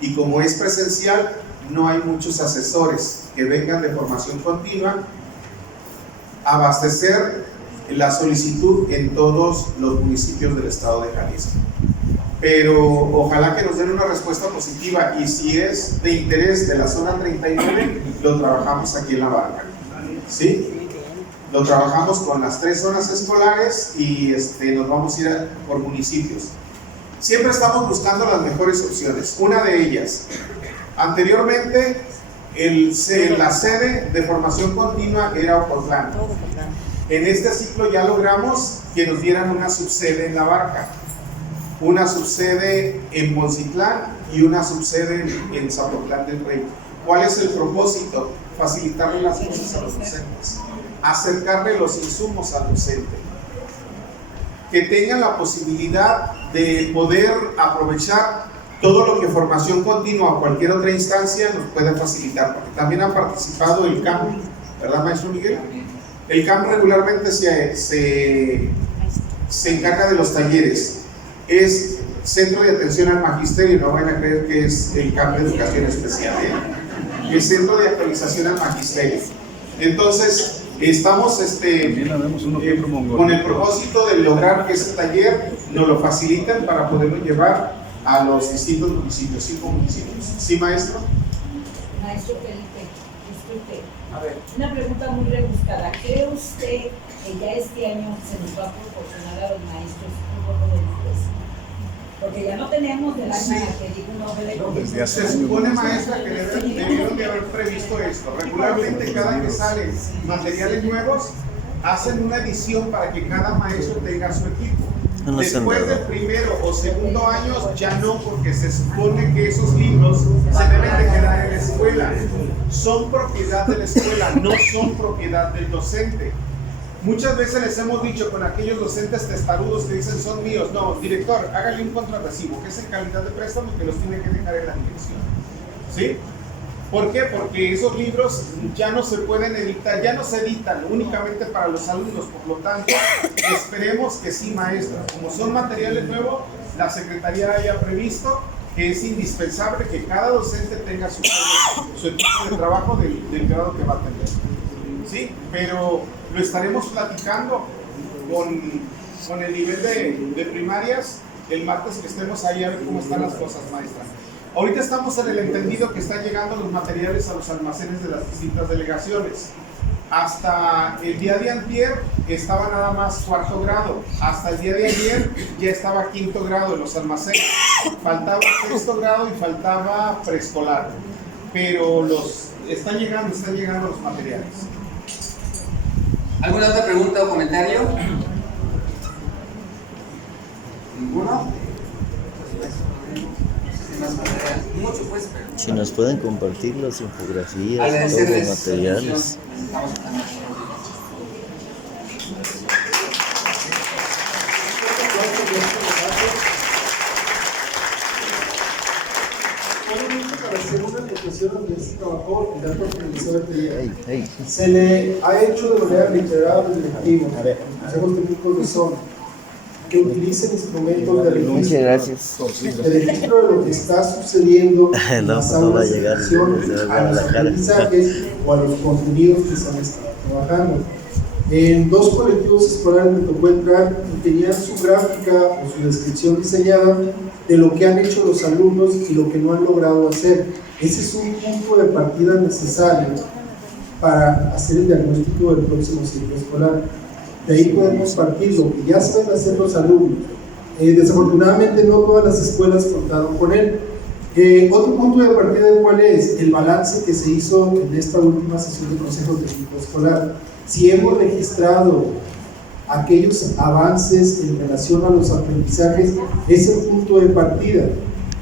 Y como es presencial, no hay muchos asesores que vengan de formación continua a abastecer la solicitud en todos los municipios del estado de Jalisco. Pero ojalá que nos den una respuesta positiva y si es de interés de la zona 39, lo trabajamos aquí en La Barca, ¿sí? Lo trabajamos con las 3 zonas escolares y nos vamos a ir por municipios. Siempre estamos buscando las mejores opciones. Una de ellas, anteriormente la sede de formación continua era Ocotlán. En este ciclo ya logramos que nos dieran una subsede en La Barca, una subsede en Poncitlán y una subsede en Zapotlán del Rey. ¿Cuál es el propósito? Facilitarle las cosas a los docentes, acercarle los insumos al docente, que tengan la posibilidad de poder aprovechar todo lo que formación continua o cualquier otra instancia nos pueda facilitar, porque también ha participado el CAM, ¿verdad, maestro Miguel? El CAM regularmente se encarga de los talleres. Es Centro de Atención al Magisterio, no van a creer que es el CAM de Educación Especial, es Centro de Actualización al Magisterio. Entonces, estamos con el propósito de lograr que ese taller nos lo faciliten para poderlo llevar a los distintos municipios, 5 municipios. ¿Sí, maestro? Maestro Felipe, disculpe. A ver. Una pregunta muy rebuscada. ¿Cree usted que ya este año se nos va a proporcionar a los maestros un poco de libreza? Porque ya no tenemos del año que digo un nombre de Se supone, maestra, que debieron de haber previsto esto. Regularmente, cada que salen materiales nuevos, hacen una edición para que cada maestro tenga su equipo. Después del primero o segundo año ya no, porque se supone que esos libros se deben de quedar en la escuela. Son propiedad de la escuela, no son propiedad del docente. Muchas veces les hemos dicho con aquellos docentes testarudos que dicen son míos. No, director, hágale un contrarrecibo que es en calidad de préstamo que los tiene que dejar en la dirección. ¿Sí? ¿Por qué? Porque esos libros ya no se pueden editar, ya no se editan únicamente para los alumnos. Por lo tanto, esperemos que sí, maestros. Como son materiales nuevos, la Secretaría haya previsto que es indispensable que cada docente tenga su equipo de trabajo del grado que va a tener. ¿Sí? Pero lo estaremos platicando con el nivel de primarias el martes que estemos ahí a ver cómo están las cosas, maestra. Ahorita estamos en el entendido que están llegando los materiales a los almacenes de las distintas delegaciones. Hasta el día de antier estaba nada más 4º grado. Hasta el día de ayer ya estaba 5º grado en los almacenes. Faltaba 6º grado y faltaba preescolar. Pero están llegando los materiales. ¿Alguna otra pregunta o comentario? ¿Ninguno? Mucho, pues, pero... Si nos pueden compartir las infografías, agradecerles todos los materiales. Para hacer una acotación donde se trabajó y datos que se le ha hecho de manera reiterada al directivo, consejos técnicos de zona, que utilicen instrumentos de registro. Muchas gracias. El registro de lo que está sucediendo en las aulas, a los aprendizajes o a los contenidos que se han estado trabajando. En 2 colectivos escolares me tocó entrar y tenían su gráfica o su descripción diseñada de lo que han hecho los alumnos y lo que no han logrado hacer. Ese es un punto de partida necesario para hacer el diagnóstico del próximo ciclo escolar. De ahí podemos partir lo que ya saben hacer los alumnos. Desafortunadamente no todas las escuelas contaron con él. Otro punto de partida, ¿cuál es? El balance que se hizo en esta última sesión de Consejo Técnico Escolar. Si hemos registrado aquellos avances en relación a los aprendizajes, es el punto de partida.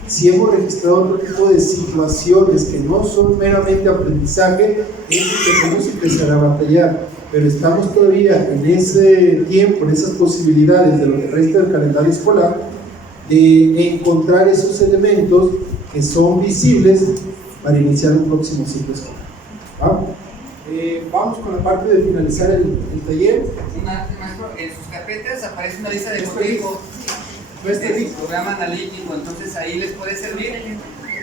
Si hemos registrado otro tipo de situaciones que no son meramente aprendizaje, es lo que tenemos que empezar a batallar. Pero estamos todavía en ese tiempo, en esas posibilidades de lo que resta del calendario escolar, de encontrar esos elementos que son visibles para iniciar un próximo ciclo escolar. ¿Va? Vamos con la parte de finalizar el taller. Maestro, en sus carpetas aparece una lista de código de su programa analítico, entonces ahí les puede servir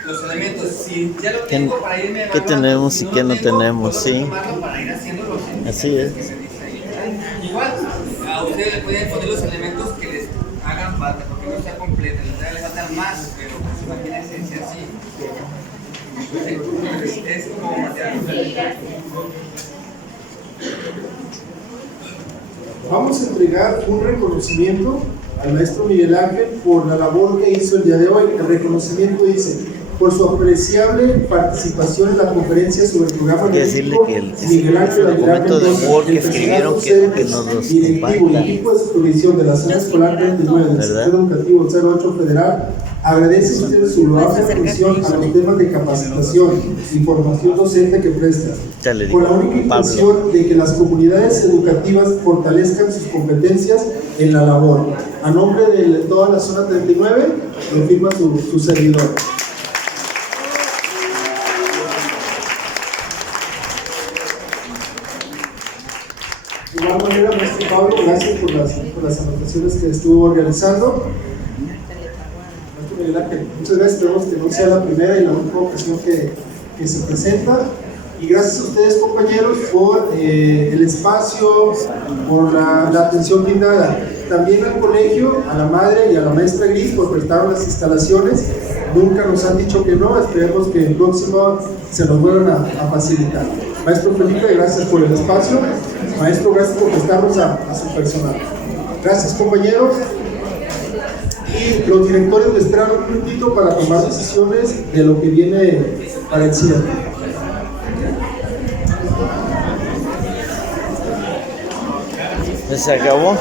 los elementos. Si ya lo tengo para irme a ¿Qué tenemos y qué no tenemos? Sí. Para ir haciendo los Así es. que se dice ahí. Igual, a ustedes le pueden poner los elementos que les hagan falta, porque no está completa, les faltan más, pero pues, imagínense si así. Es como material. Vamos a entregar un reconocimiento al maestro Miguel Ángel por la labor que hizo el día de hoy. El reconocimiento dice: por su apreciable participación en la conferencia sobre el programa analítico, Miguel Ángel Aguilar Mendoza, el escribieron que nos los directivo y equipo de supervisión de la zona escolar 39 del Centro Educativo 08 Federal, agradece a usted su loable atención a los temas de capacitación y formación docente que presta, con la única intención de que las comunidades educativas fortalezcan sus competencias en la labor. A nombre de toda la zona 39, lo firma su servidor. De igual manera, maestro Pablo, gracias por las anotaciones que estuvo realizando. Maestro Miguel Ángel, muchas gracias, esperamos que no sea la primera y la última ocasión que se presenta. Y gracias a ustedes, compañeros, por el espacio, por la atención brindada. También al colegio, a la madre y a la maestra Gris por prestar las instalaciones. Nunca nos han dicho que no, esperemos que el próximo se nos vuelvan a facilitar. Maestro Felipe, gracias por el espacio. Maestro, gracias por prestarnos a su personal. Gracias, compañeros. Y los directores me esperan un minutito para tomar decisiones de lo que viene para el cierre. ¿Se acabó?